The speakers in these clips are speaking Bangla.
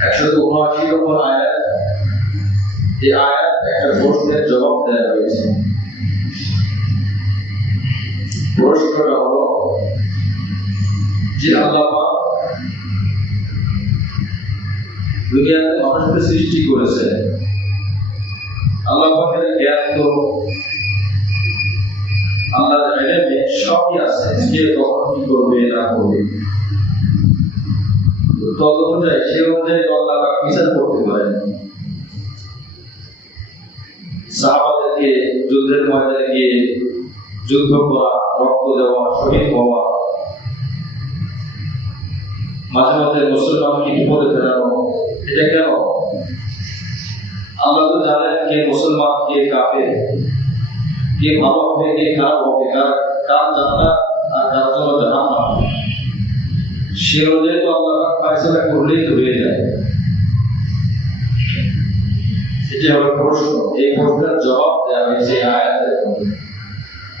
179 নম্বর আয়াত। এই আয়াত একটা প্রশ্নের জবাব দেওয়া হয়েছে। প্রশ্নটা হলো যে আল্লাহ পাক দুনিয়াতে মানুষকে সৃষ্টি করেছে, আল্লাহ পাকের জ্ঞান তো আল্লাহর ইলমে সবই আছে, কে কখন কি করবে না করবে তদনুযায়ী সে অনুযায়ী আল্লাহ পাক বিচার করতে পারেন। সাহাবাদেরকে যুদ্ধের ময়দানে গিয়ে যুদ্ধ করা, রক্ত দেওয়া, শহীদ হওয়া, মাঝে মাঝে মুসলমানকে বিপদে ফেরানো, এটা কেন? আল্লাহ তো জানেন কে মুসলমান, কে কাফের, কে ভালো হবে, কে খারাপ হবে, কার জান্নাত আর কার জন্য জাহান্নাম। সে অনুযায়ী তো আল্লাহ ফয়সালা করলেই তো হয়ে যায়। এটি হলো প্রশ্ন। এই প্রশ্নের জবাব দেওয়া হয়েছে আয়াতের মধ্যে।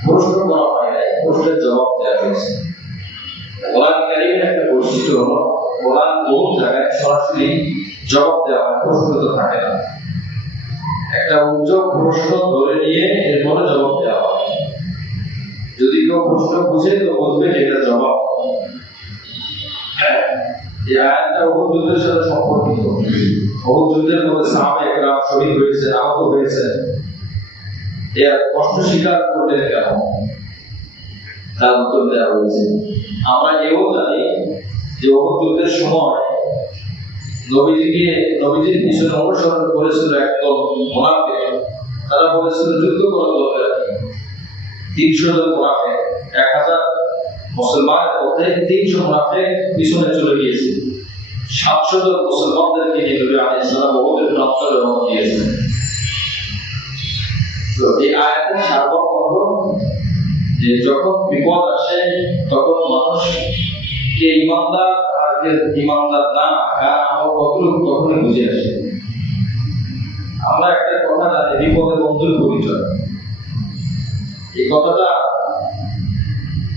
প্রশ্ন করা হয় নাই, প্রশ্নের জবাব দেওয়া হয়েছে। কোরআন কারীমের একটা বৈশিষ্ট্য হলো কোরআন বহু জায়গায় সরাসরি জবাব দেওয়া হয়, প্রশ্ন তো থাকে না। একটা উজ্জ্বল প্রশ্ন ধরে নিয়ে এরপরে জবাব দেওয়া হয়। যদি কেউ প্রশ্ন বুঝে তো বুঝবে যে এটা জবাব। এই আয়াতটা উহুদ যুদ্ধের সাথে সম্পর্কিত। উহুদ যুদ্ধের মধ্যে সাহাবায়ে কেরাম শহীদ হয়েছে, আহত হয়েছে, এর কষ্ট স্বীকার করলেন কেন? তার উত্তর দেওয়া হয়েছে। আমরা এও জানি যে উহুদ যুদ্ধের সময় নবীজির পিছনে অনুসরণ করেছিল একদল মুনাফিক। তারা বলেছিল যুদ্ধ করা দরকার। 300 জন মুনাফিক, 1000 মুসলমানের মধ্যে 300 মুনাফিক পিছনে চলে গিয়েছে। 700 জন মুসলমানদেরকে নিয়ে নবী আলাইহিস সালাম উহুদের প্রান্তরে রওনা দিয়েছেন। তো এই আয়াতের সারমর্ম হলো যে যখন বিপদ আসে তখন মানুষ কে ইমানদার আর কে ইমানদার না, কার আমল কতটুকু তখনই বুঝে আসে। আমরা একটা কথা জানি, বিপদের বন্ধুর পরিচয়। এই কথাটা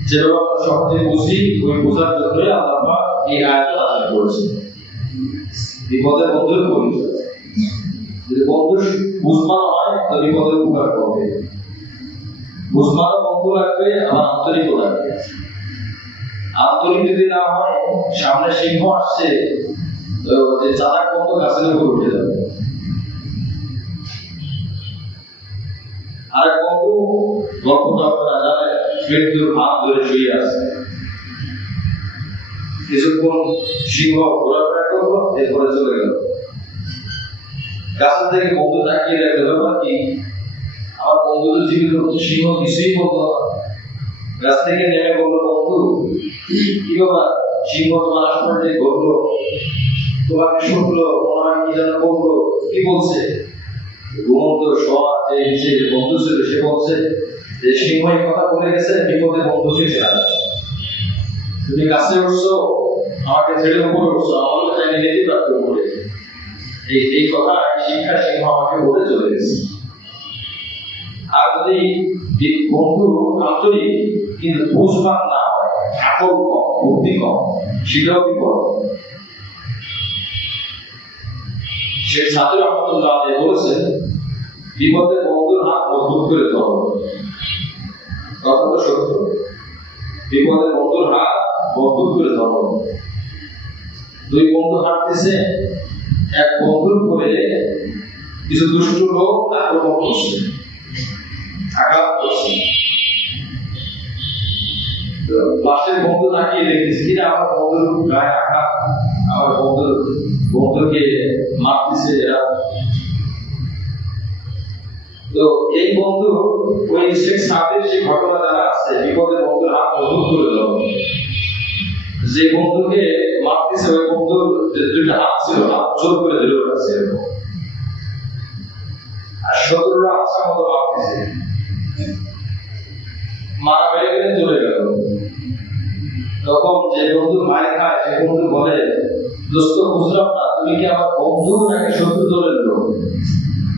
যেভাবে আমরা সহজে বুঝি, ওই বোঝার জন্যই আল্লাহ পাক এই আয়াতটা নাযিল করেছেন। বিপদের বন্ধুর পরিচয়। যদি বন্ধু বুঝমান হয় তো বিপদের উপকার করবে, বুঝমান বন্ধু লাগবে, আবার আন্তরিকও লাগবে। আন্তরিক যদি না হয়, সামনে সিংহ আসছে তো যে চালাক বন্ধু গাছের উপর উঠে যাবে। আর বন্ধু গল্পটা আপনারা জানেন, মৃত্যুর হাত ধরে শুয়ে আছে। কিছুক্ষণ সিংহ ঘোরাফেরা করলো, এরপরে চলে গেল। গাছের থেকে বন্ধু তাকিয়ে দেখলো, ব্যাপার কি? আমার বন্ধু তো জীবিত, সিংহ কিছুই বলতো না। গাছ থেকে নেমে বললো, বন্ধু কি বাবা, সিংহ তোমার আশপাশে ঘটলো, তোমাকে শুনলো, মনে হয় কি যেন বললো, কি বলছে? ঘুমন্ত শোয়া যে বন্ধু ছিল সে বলছে যে সিংহ এই কথা বলে গেছে, বিপদে বন্ধুকে ফেরা। তুমি গাছে উঠছো, আমাকে ছেড়ে উপরে উঠছো, আমাকে চাইলে নিতে পারতো উপরে। এই কথা শিক্ষা সিংহ আমাকে বলে চলে গেছে। আর যদি বন্ধু আন্তরিক কিন্তু বুঝবান না হয়, আকল কম, বুদ্ধি কম, সেটাও বিপদ। শেখ সাদুর রহমতুল্লাহ আলাইহি বলেছেন, বিপদে বন্ধুর হাত মজবুত করে ধরো। কথা তো সত্য। বিপদে বন্ধুর হাত মজবুত করে ধরো। দুই বন্ধু হাঁটতেছে, এক বন্ধুর উপরে কিছু দুষ্ট লোক আক্রমণ করছে, আঘাত করছে। পাশের বন্ধু তাকিয়ে দেখতেছে, কিনা আমার বন্ধুর গায়ে আঘাত, আমার বন্ধুকে মারতেছে এরা। তো এই বন্ধু ওই শেখ সাদের যে ঘটনা জানা আছে, বিপদে বন্ধুর হাত মজবুত করে দিল। যে বন্ধুকে মারতেছে ওই বন্ধুর যে দুইটা হাত ছিল, হাত জোর করে ধরে রাখছে, আর শত্রুরা আচ্ছা মতো মারতেছে। মারা হয়ে গেলে চলে গেল। তখন যে বন্ধু মায়ের খায় সে বন্ধু বলে, দোস্ত বুঝলাম না, তুমি কি আমার বন্ধু নাকি শত্রু দলের লোক?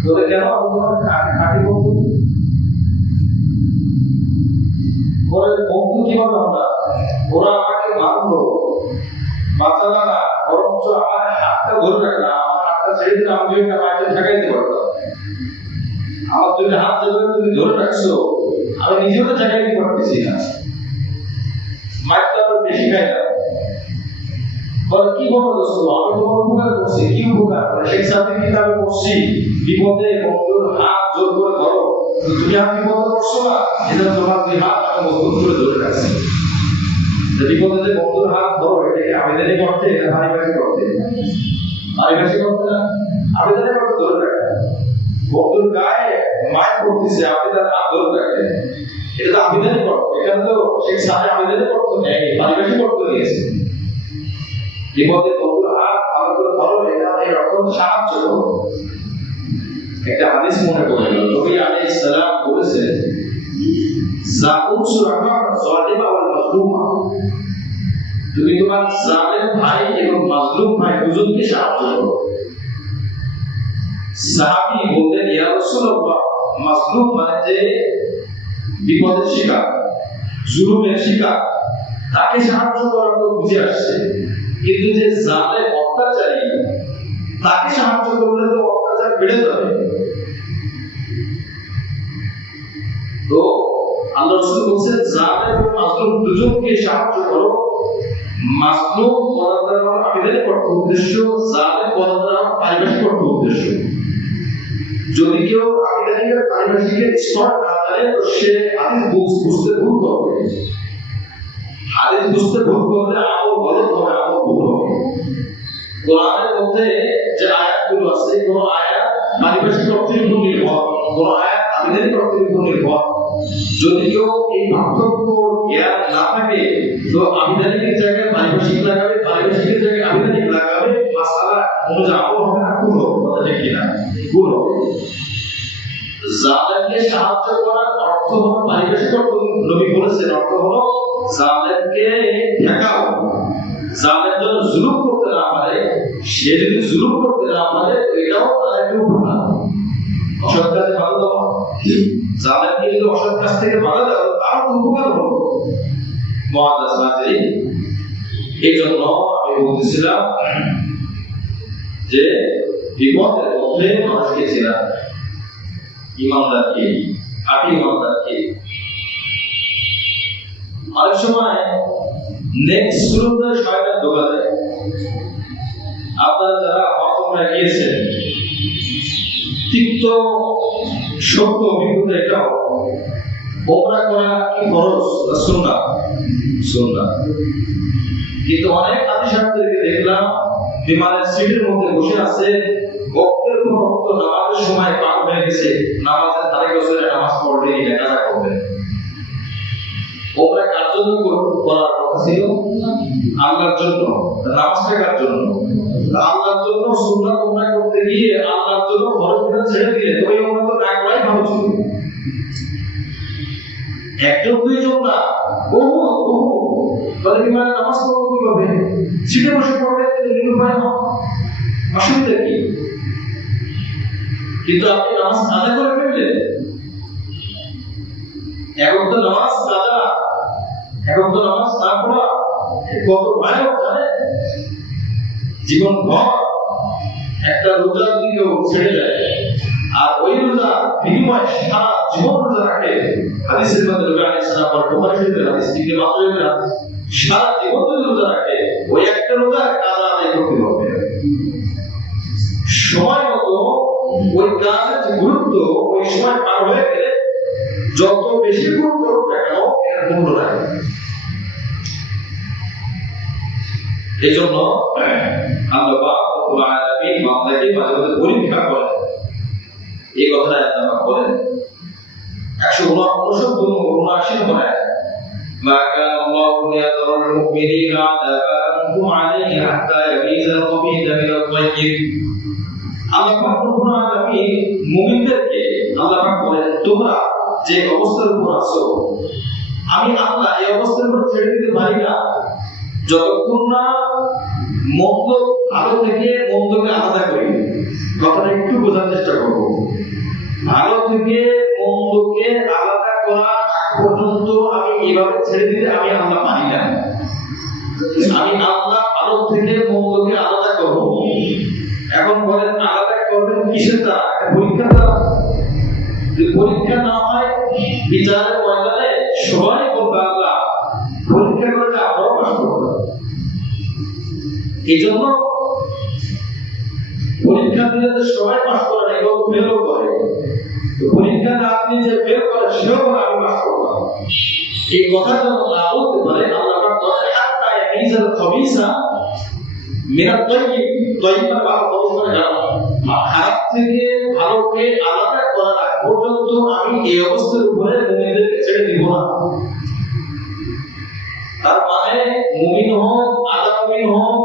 বলে কেন, তোমার খাঁটি বন্ধু। বলে বন্ধু কিভাবে আমরা, ওরা আমাকে মারলো, বাঁচালা না, বরঞ্চ আমার হাতটা ধরে রাখলাম, আমার হাতটা ছেড়ে দিলে আমি একটা মাইকে ঠেকাইতে পারতাম। আমার তুমি হাত যেভাবে তুমি ধরে রাখছো, আমি নিজেও তো ঠেকাইতে পারতেছি না। মাইকটা আবার বেশি খাই না। বল কি বলো দোস্ত, আমি তোমার উপকার করছি, কি উপকার? সেই সাথে কিতাবে করছি বিপদে বন্ধুর হাত জোর করে ধরো, তুমি আর বিপদে করছো না, এটা তোমার দুই হাত আমি মজবুত করে ধরে রাখছি। বিপদে যে বন্ধুর হাত ধরো, এটাকে আবেদনই করতে, এটা পারিভাষিক করতে, পারিভাষিক করতে না, আবেদনই করতে ধরে রাখা। বন্ধুর গায়ে মাইক করতেছে, আপনি তার হাত ধরে রাখেন, এটা তো আবেদনই করতে। এখানে তো সেই সাথে আবেদনই করতে নেই, পারিভাষিক করতে নিয়েছে। বিপদে বন্ধুর হাত ভালো করে ধরো, এটা এর অর্থ সাহায্য করো। একটা হাদিস মনে পড়ে গেল, নবী আলাইহিস সালাম বলেছেন, জাকুসু রাহমান যালিমা ওয়াল মাজলুমা, তুমি তোমার জালেম ভাই এবং মাজলুম ভাই দুজনকে সাহায্য করো। সাহাবী বললেন, ইয়া রাসূলুল্লাহ, মাজলুম মানে যে বিপদের শিকার, জুলুমের শিকার, তাকে সাহায্য করা তো বুঝে আসছে, কিন্তু যে জালেম অত্যাচারী, তাকে সাহায্য করলে তো অত্যাচার বেড়ে যাবে। তো আল্লাহ রাসূল বলেন, জালেম এবং মাজলুম দুজনকে সাহায্য করো। মাজলুম বলার আবেদন করতে উদ্দেশ্য, জালেম বলার পারিভাষিক করতে উদ্দেশ্য। যদি কেউ আবেদনের পারিভাষিকের স্তর না জানে, তো সে হাদিস বুঝতে ভুল করবে। হাদিস বুঝতে ভুল করলে আমল গলত হবে, আমল ভুল হবে। কোরআনের মধ্যে যে আয়াতগুলো আছে, কোন আয়াত পারিভাষিক অর্থের উপর নির্ভর, কোন আয়াত আবেদনিক অর্থের উপর নির্ভর। যদি কেউ এই পার্থক্য জ্ঞান না থাকে, তো আবেদনিকের জায়গায় পারিভাষিক লাগাবে, পারিভাষিকের জায়গায় আবেদনিক লাগাবে, মাসআলা অনুযায়ী আমল হবে না, ভুল হবে। কথা ঠিক কিনা? ভুল হবে। জালেমকে সাহায্য করার অর্থ হলো পারিভাষিক অর্থ, নবী বলেছেন, অর্থ হলো জালেমকে ঠেকাও, জালেম যেন জুলুম করতে না পারে। সে যদি জুলুম করতে না পারে, এটাও তার একটা উপকার। অসৎ কাজে বাধা দেওয়া, জালেমকে যদি অসৎ কাজ থেকে বাধা দেওয়া, তার উপকার হলো। মুআদ্দাস নাজির, এই জন্য আমি বলতেছিলাম যে বিপদের মধ্যে মানুষকে চেনা, ইমানদার কে, খাঁটি ইমানদার কে। অনেক সময় নেক্সট শুরুতে শয়তান ধোঁকা দেয়। আপনারা যারা হজমরা গিয়েছেন, তিক্ত সত্য অভিজ্ঞতা এটাও, ওমরা করা কি ফরজ না সুন্নাত? সুন্নাত। কিন্তু অনেক হাজি সাহেবদেরকে দেখলাম বিমানের সিটের মধ্যে বসে আছে, ভক্তের পর ভক্ত, নামাজের সময় পার হয়ে গেছে, নামাজের তারিখ বছরে নামাজ পড়বে, এটা কাজা করবে। ওমরা কার জন্য করার কথা ছিল? আল্লাহর জন্য। নামাজটা কার জন্য? আল্লাহর জন্য। সুন্নাত ওমরা করতে গিয়ে আল্লাহর জন্য ফরজ বিধান ছেড়ে দিলে তো ওই ওমরা তো না করাই ভালো ছিল। একজন দুইজন না, বহু বহু বলে বিমানে নামাজ পড়বো কিভাবে? সিটে বসে পড়বে, নিরুপায় হন, অসুবিধা কি? কিন্তু আপনি নামাজ কাজা করে ফেললেন। এখন তো নামাজ কাজা, এখন তো নামাজ না পড়া কত ভয়ানক জানেন? জীবন ভর একটা রোজার দিকেও ছেড়ে যায়, আর ওই রোজা বিনিময়ে সারা জীবন রোজা রাখে। হাদিসের মধ্যে নবী আলাইহিস সালাম বলেন, বুখারী শরীফের হাদিস, ইবনে মাসউদের হাদিস, সারা জীবন যদি রোজা রাখে, ওই একটা রোজা কাজা আদায় করতে হবে। সময় মতো ওই কাজের যে গুরুত্ব, ওই সময় পার হয়ে গেলে যত বেশি গুণ করুক না কেন, এর মূল্য নাই। এই জন্য আল্লাহ পাক রব্বুল আলামিন বান্দাকে মাঝে মাঝে পরীক্ষা করেন। এই কথাটা আল্লাহ বলেন 159 নম্বরে, মা কানা আল্লাহু লিয়াযরাল মুমিনিনা আলা মা আনতুম আলাইহি হাত্তা ইয়ামিযাল খাবীথা মিনাত তাইয়্যিব। আল্লাহ পাক রব্বুল আলামিন মুমিনদেরকে আল্লাহ পাক বলেন, তোমরা যে অবস্থার উপর আছো, আমি আল্লাহ এই অবস্থার উপর ছেড়ে দিতে পারি না যতক্ষণ না মন্দ ভালো থেকে মন্দকে আলাদা করি। কথাটা একটু বোঝার চেষ্টা করব। ভালো থেকে মন্দকে আলাদা করা পর্যন্ত আমি এইভাবে ছেড়ে দিতে আমি আল্লাহ পারি না। আমি আল্লাহ ভালো থেকে মন্দকে আলাদা করব, এখন বলেন আলাদা করবেন কিসের দ্বারা? পরীক্ষা দ্বারা। যদি পরীক্ষা না হয় বিচারের ময়দানে সবাই বলবে আল্লাহ পরীক্ষা করলে আমরাও পাস করবো। এই জন্য পরীক্ষা দিলে সবাই পাস করে না, কেউ ফেলও করে। পরীক্ষা না দিলে যে ফেল করে সেও বলে আমি পাস করবো। এই কথা যেন না বলতে পারে আল্লাহ পাক বলেন হাত্তা ইয়ামিজাল খাবিসা মিনাত তাইয়্যিব, তাইয়্যিব মানে ভালো, খাবিস মানে খারাপ। খারাপ থেকে ভালোকে আলাদা করার আগ পর্যন্ত আমি এই অবস্থার উপরে মুমিনদেরকে ছেড়ে দিব না। তার মানে মুমিন হোক, আধা মুমিন হোক,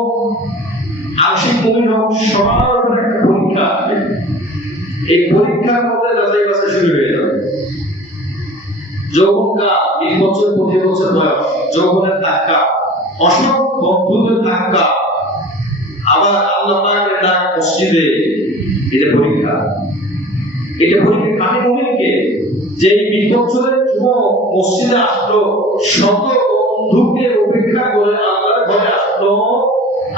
আংশিক মুমিন হোক, সবার উপরে একটা পরীক্ষা আসবে। এই পরীক্ষার মধ্যে যাচাই বাছাই শুরু হয়ে যাবে। যৌবনকাল 20 বছর 25 বছর বয়স, যৌবনের ধাক্কা, অসংখ্য বন্ধুদের ধাক্কা, আবার আল্লাহ পাকের ডাক মসজিদে, এটা পরীক্ষা। এটা পরীক্ষা কাকে? মুমিনকে। যে 20 বছরের যুবক মসজিদে আসলো, শত বন্ধুকে উপেক্ষা করে আল্লাহর ঘরে আসলো,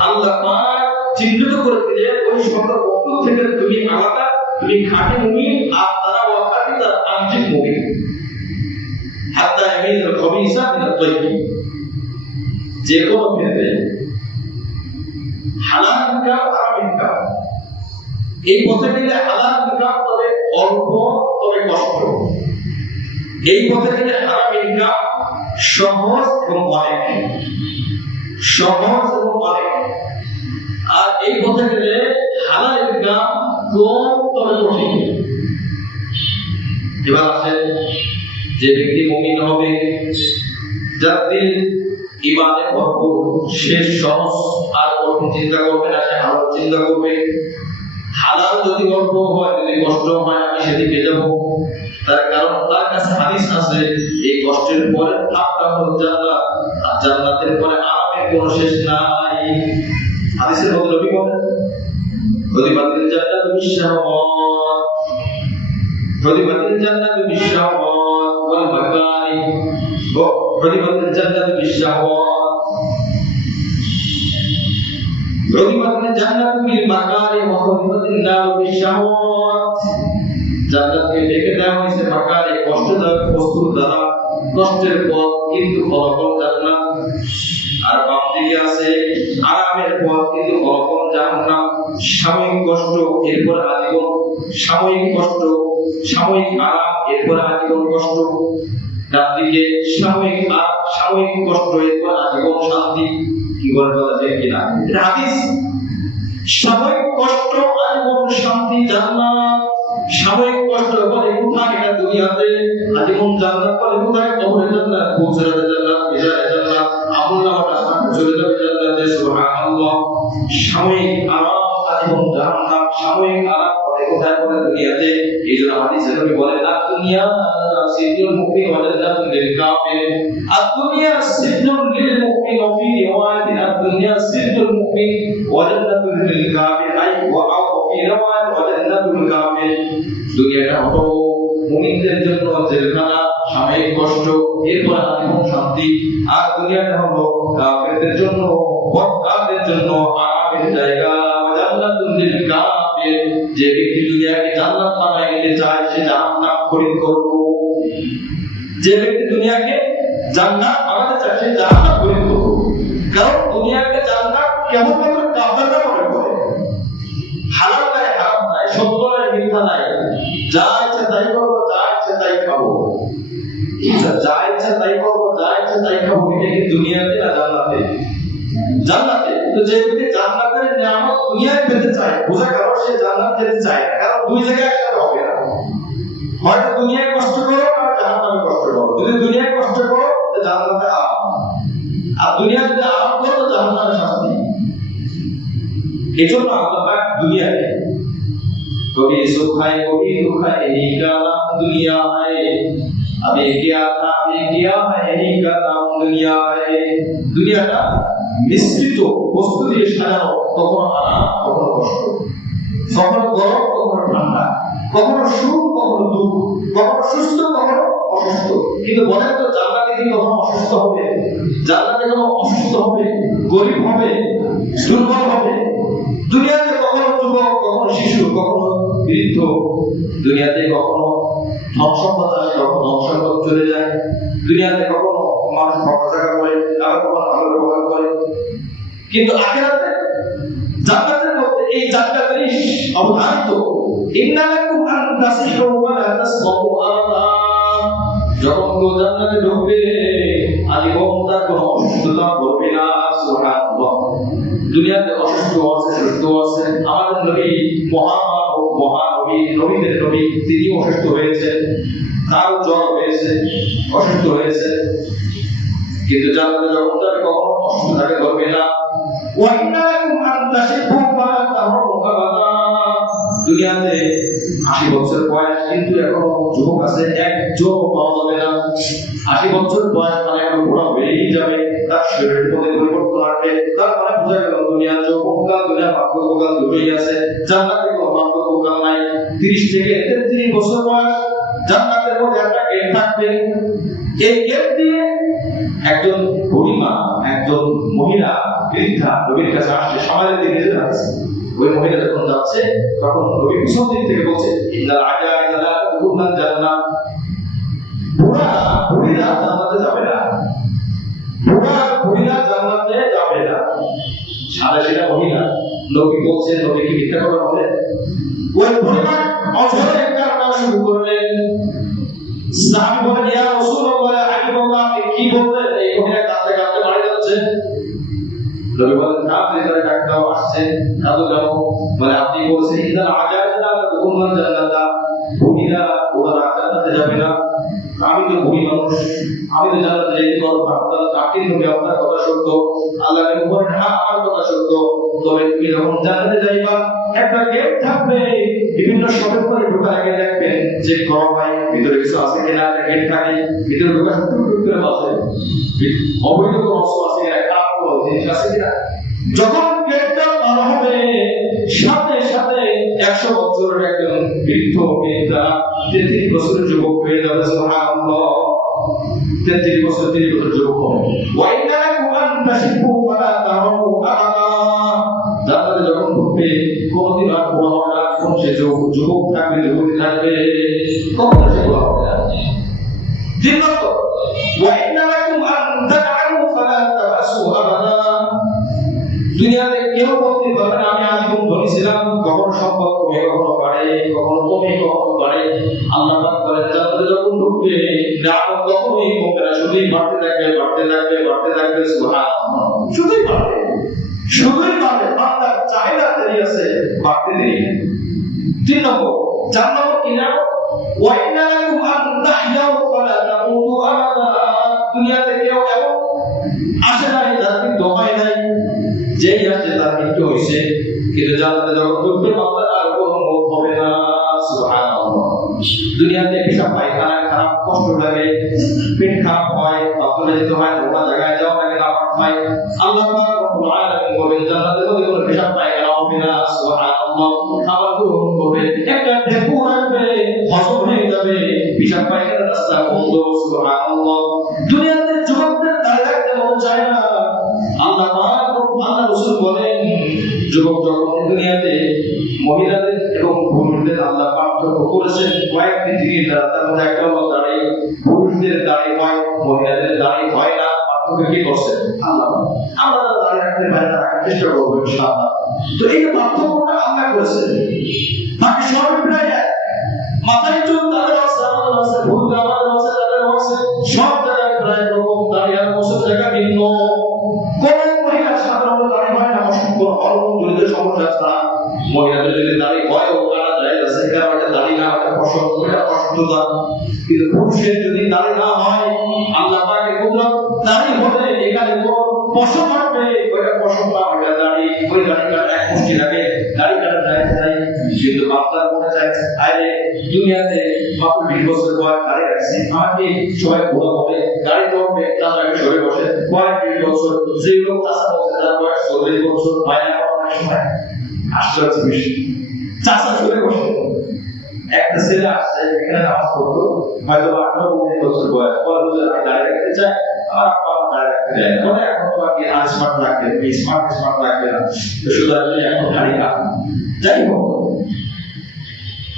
আল্লাহ পাক চিহ্নিত করে দিলেন ওই শত বন্ধু থেকে তুমি আলাদা, তুমি খাঁটি মুমিন, আর তারা ওয়াকাতি, তারা আংশিক মুমিন। হাত্তা ইয়ামিজাল খাবিসা মিনাত তাইয়্যিব। যে কোনো ক্ষেত্রে হালাল ইনকাম, হারাম ইনকাম, এই পথে গেলে হালাল ইনকাম তবে অল্প, তবে কষ্ট। এই পথে গেলে হারাম ইনকাম সহজ এবং অনেক, সহজ এবং অনেক। আর এই পথে গেলে হালাল ইনকাম কম, তবে কঠিন। এবার আসে যে ব্যক্তি মুমিন হবে, যার দিল ঈমানে ভরপুর, সে সহজ আর কঠিন চিন্তা করবে না, সে হালাল চিন্তা করবে। হালাল যদি অল্প হয়, যদি কষ্ট হয়, আমি সেদিকে যাব। তার কারণ তার কাছে হাদিস আছে, এই কষ্টের পরে আফতাহুল জান্নাত, আর জান্নাতের পরে আরামের কোনো শেষ নাই। হাদিসের মধ্যে নবী বলেন প্রতিবাদিল জান্নাত বিশ-শাহওয়াত, প্রতিবাদিল জান্নাত বিশ-শাহওয়াত ওয়াল মাকারি, প্রতিবাদিল জান্নাত বিশ-শাহওয়াত, প্রতিবাদিল জান্নাত বিল মাকারি ওয়া প্রতিবাদিল নার বিশ-শাহওয়াত। জান্নাতকে ডেকে দেওয়া হয়েছে মাকারি, কষ্টদায়ক বস্তুর দ্বারা, কষ্টের পথ কিন্তু ফলাফল জান্নাত। আর বাম দিকে আছে আরামের পথ, কিন্তু ফলাফল জাহান্নাম। সাময়িক কষ্ট, এরপর আজীবন সাময়িক কষ্ট, সাময়িক আরাম, এরপর আজীবন কষ্ট। ডান দিকে সাময়িক সাময়িক কষ্ট, এরপর আজীবন শান্তি। কি বলে কথা ঠিক কিনা? এটা হাদিস। সাময়িক কষ্ট, আজীবন শান্তি, জান্নাত। সাময়িক কষ্ট বলে কোথায়? এটা দুনিয়াতে। আজীবন জান্নাত বলে কোথায়? কবরে জান্নাত, পৌঁছাতে জান্নাত, বিজারে জান্নাত, আমলনামাটা চলে যাবে জান্নাতে। সুবহানাল্লাহ। সাময়িক আরাম, আজীবন জাহান্নাম। সাময়িক আরাম বলে কোথায়? বলে দুনিয়াতে। এইজন্য হাদিসে নবী বলেন আদ-দুনিয়া সিজনুল মুমিন ওয়া জান্নাতুল লিল কাফির। আদ-দুনিয়া সিজনুল লিল মুমিন ওয়া ফি রিওয়ায়াতিন আদ-দুনিয়া সিজনুল মুমিন ওয়া জান্নাতুল লিল কাফির, আই ওয়া ফি রিওয়ায়াত ওয়া জান্নাতুল কাফির। দুনিয়াটা হলো মুমিনদের জন্য জেলখানা, সাময়িক কষ্ট, এরপর আজীবন শান্তি। আর দুনিয়াটা হলো কাফেরদের জন্য, বদকারদের জন্য আরামের জায়গা। ওয়া জান্নাতুল লিল কাফির। যে ব্যক্তি দুনিয়াকে জান্নাত বানায় নিতে চায়, সে জাহান্নাম খরিদ করবে। যে ব্যক্তি দুনিয়াকে জান্নাত বানাতে চায়, সে জাহান্নাম খরিদ করবে। কারণ দুনিয়াকে জান্নাত কেবলমাত্র কাফেররা মনে করে। হালাল নাই, হারাম নাই, সত্য নাই, মিথ্যা নাই, যা ইচ্ছা তাই করবো, যা ইচ্ছা তাই খাবো, যা ইচ্ছা তাই করবো, যা ইচ্ছা তাই খাবো। এটা কি দুনিয়াতে না জান্নাতে? জান্নাতে। তো যে ব্যক্তি জান্নাতের নিয়ামত দুনিয়ায় পেতে চায়, বোঝা গেল সে জান্নাত যেতে চায় না। কারণ দুই জায়গায় একসাথে হবে না। হয়তো দুনিয়ায় কষ্ট করো, আর জাহান্নামে কষ্ট করো। যদি দুনিয়ায় কষ্ট করো, তো জান্নাতে আরাম, আর দুনিয়ায় যদি আরাম করো, তো জাহান্নামে শাস্তি। এজন্য আল্লাহ পাক দুনিয়াতে कभी सुख है कभी दुख है, इन्हीं का नाम दुनिया है। अभी क्या था, अभी क्या है, इन्हीं का नाम दुनिया है। दुनिया का मिश्रित বস্তু দিয়ে সাজানো, কখনো আরাম, কখনো কষ্ট, কখনো গরম, কখনো ঠান্ডা, কখনো সুখ, কখনো দুঃখ, কখনো সুস্থ, কখনো অসুস্থ। কিন্তু বলেন তো জান্নাতে কি কখনো অসুস্থ হবে? জান্নাতে কখনো অসুস্থ হবে, গরিব হবে, দুর্বল হবে? দুনিয়াতে কখনো যুবক বৃদ্ধ, দুনিয়াতে কখনো ধ্বংসপদ আসে, কখনো ধ্বংসপদ চলে যায়। দুনিয়াতে কখনো মানুষ বকাঝকা করে, আবার কখনো ভালো ব্যবহার করে, কিন্তু আখিরাতে জান্নাতের মধ্যে এই চারটা জিনিস অবধারিত। ইন্নালাকুম আন তাসিহু ওয়া লা তাসমাউ আবাদা। যখন কেউ জান্নাতে ঢুকবে আজীবন তার কোনো অসুস্থতা করবে না। সুবহানাল্লাহ। দুনিয়াতে অসুস্থ আছে, সুস্থ আছে। আমাদের নবী মহানবী, নবীদের নবী, তিনি অসুস্থ হয়েছে, তারও জ্বর হয়েছে, অসুস্থ হয়েছে, কিন্তু জান্নাতে যখন যাবে কখনো অসুস্থতাকে করবে না। ওয়া ইন্নালাকুম আন তাশিবু ওয়া লা তামরু আবাদা। দুনিয়াতে 80 বছর বয়স কিন্তু এখনো যুবক আছে, একজন পাওয়া যাবে না। 80 বছর বয়স মানে এখন বুড়া হয়েই যাবে, তার শরীরের মধ্যে পরিবর্তন আসবে। তার মানে বোঝা গেল দুনিয়া যৌবনকাল, দুনিয়া বার্ধক্যকাল দুটোই আছে। জান্নাতে কোনো বার্ধক্যকাল নাই। 30 থেকে 33 বছর বয়স জান্নাতের মধ্যে একটা গেট থাকবে। এই গেট দিয়ে একজন বুড়িমা, একজন মহিলা বৃদ্ধা নবীর কাছে আসছে, সমাজের দিকে যাচ্ছে। ওই মহিলা যখন যাচ্ছে তখন নবী পিছন দিক থেকে বলছে, ইন্নাল আজাইজা লা তাদখুলুল জান্নাহ। বুড়িরা জান্নাতে যাবে না, বুড়িরা জান্নাতে যাবে না। সাদাসিধা মহিলা, নবী বলছে, নবী কি মিথ্যা কথা বলে? ওই বুড়িমা অঝরে কান্না শুরু করলেন। সাহাবী বলেন, ইয়া রাসূলুল্লাহ, হাবিবাল্লাহ, আপনি কি বললেন? এই মহিলা কাঁদতে কাঁদতে মারা যাচ্ছে। নবী বলেন, কাঁদতে তারা ডাক দাও, আসছে, কাঁদো কেন? বলে, আপনি বলছেন ইন্নাল আজাইজা লা তাদখুলুল জান্নাহ। বুড়িরা ওরা জান্নাতে যাবে না। আমি তো বুড়ি মানুষ, আমি তো জান্নাতে যেতে পারবো না। আপনি নবী, আপনার কথা সত্য। আল্লাহ নবী বলেন, হ্যাঁ আমার কথা সত্য। তবে তুমি যখন জান্নাতে যাইবা একটা গেট থাকবে, বিভিন্ন শপের পরে ঢোকার আগে দেখবেন যে করা ভাই ভিতরে কিছু আছে কিনা। একটা গেট থাকে, ভিতরে ঢোকা টুক করে বাজে, অবৈধ কোনো অস্ত্র আছে কিনা, খারাপ কোনো জিনিস আছে কিনা। যখন গেটটা পার হবে সাথে সাথে 100 বছরের একজন বৃদ্ধ বৃদ্ধা 33 বছরের যুবক হয়ে যাবে। সুবহানাল্লাহ। 33 বছর 30 বছর যুবক হবে। ওয়া ইন্নালাকুম আন তাশিবু ওয়া লা তামরু আবাদা। জান্নাতে যখন ঢুকবে কোনদিন আর বুড়া হবে না। যখন সে যুবক থাকবে, যুবতী থাকবে, কখনো সে বুড়া হবে না। তিন নম্বর, ওয়া ইন্নালাকুম আন তাদ'উ ফালা তাবাসু আবাদা। দুনিয়াতে কেউ বলতে পারবে না আমি আজীবন ধনী ছিলাম। কখনো সম্পদ কমে, কখনো বাড়ে, কখনো কমে, কখনো বাড়ে। আল্লাহ পাক বলেন, জান্নাতে যখন ঢুকবে নিয়ামত কখনোই কমবে না, শুধুই বাড়তে থাকবে, বাড়তে থাকবে, বাড়তে থাকবে। সুবহানাল্লাহ। শুধুই বাড়বে, শুধুই বাড়বে। বান্দার চাহিদা দেরি আছে, বাড়তে দেরি নেই। 3 নম্বর, 4 নম্বর কি না? ওয়া ইন্নালাকুম আন তাহইয়াউ ফালা তামুতু আবাদা। দুনিয়াতে কেউ এমন আসে নাই যার মৃত্যু হয় নাই, যেই আসছে তার মৃত্যু হয়েছে। কিন্তু জান্নাতে যখন ঢুকবে বান্দার আর কোনো মত হবে না। সুবহানাল্লাহ। দুনিয়াতে পেশাব পায়খানা খারাপ, কষ্ট লাগে, পেট খারাপ হয়, বাথরুমে যেতে হয়, নোংরা জায়গায় যাওয়া লাগে, নাপাক হয়। আল্লাহ পাক রব্বুল আলামিন বলেন, জান্নাতে মধ্যে কোনো পেশাব পায়খানা হবে না। সুবহানাল্লাহ। খাবার গ্রহণ করবে, একটা ঢেকু রাখবে, হজম হয়ে যাবে, পেশাব পায়খানার রাস্তা বন্ধ। সুবহানাল্লাহ। দুনিয়াতে যুবকদের দাঁড়িয়ে থাকতে মন চায় না। আল্লাহ রাসূল বলেন, যুবক যখন দুনিয়াতে মহিলাদের এবং পুরুষদের আল্লাহ পার্থক্য করেছেন কয়েকটি জিনিস দ্বারা। তার মধ্যে একটা হলো দাড়ি। পুরুষদের দাড়ি হয়, মহিলাদের দাড়ি হয় না। পার্থক্য কি করছেন আল্লাহ? আমরা দাড়ি রাখতে পারি না, রাখার চেষ্টা করবো ইনশাআল্লাহ। তো এই পার্থক্যটা আল্লাহ করেছেন। বাকি সবই প্রায় এক। মাথায় চুল তাদের আছে, আমাদের আছে, ভুল আমাদের আছে, তাদের আছে, সব জায়গায় প্রায় রকম। দাড়ি আর মোছের জায়গা ভিন্ন। কোন মহিলা সাধারণত দাড়ি হয় না, অসংখ্য হরমোন জনিত সমস্যা ছাড়া। মহিলাদের যদি দাড়ি হয় ও কাটা যায়, সেটা একটা দাড়ি না, একটা পশম, এটা অসুস্থতা। কিন্তু পুরুষের যদি দাড়ি না হয়, আল্লাহ পাকের কুদরত, দাড়ি হলে এখানে কোন পশম থাকবে, ওইটা পশম না, ওইটা দাড়ি। ওই দাড়ি কাটা এক মুষ্টি লাগে, দাড়ি কাটা যায় নাই। কিন্তু বাপদার মনে চায়, আরে দুনিয়াতে মাত্র 20 বছর বয়স দাড়ি রাখছি, আমাকে সবাই বুড়া বলে, দাড়ি তো হবে, তাছাড়া সরে বসে বয়স 20 বছর। যে লোক চাষা বলছে তার বয়স 40 বছর, হয় না অনেক সময়। আশ্চর্য বিষয়, চাষা সরে বসে। একটা ছেলে আসছে এখানে নামাজ পড়তো, হয়তো 18-19 বছর বয়স। পরে বুঝে আমি দাঁড়িয়ে রাখতে চাই, আমার আব্বা দাঁড়িয়ে রাখতে চায় না। বলে এখন তোমাকে স্মার্ট রাখবে, স্মার্ট রাখবে না, তো সুতরাং এখন দাঁড়িয়ে রাখবে। যাই হোক,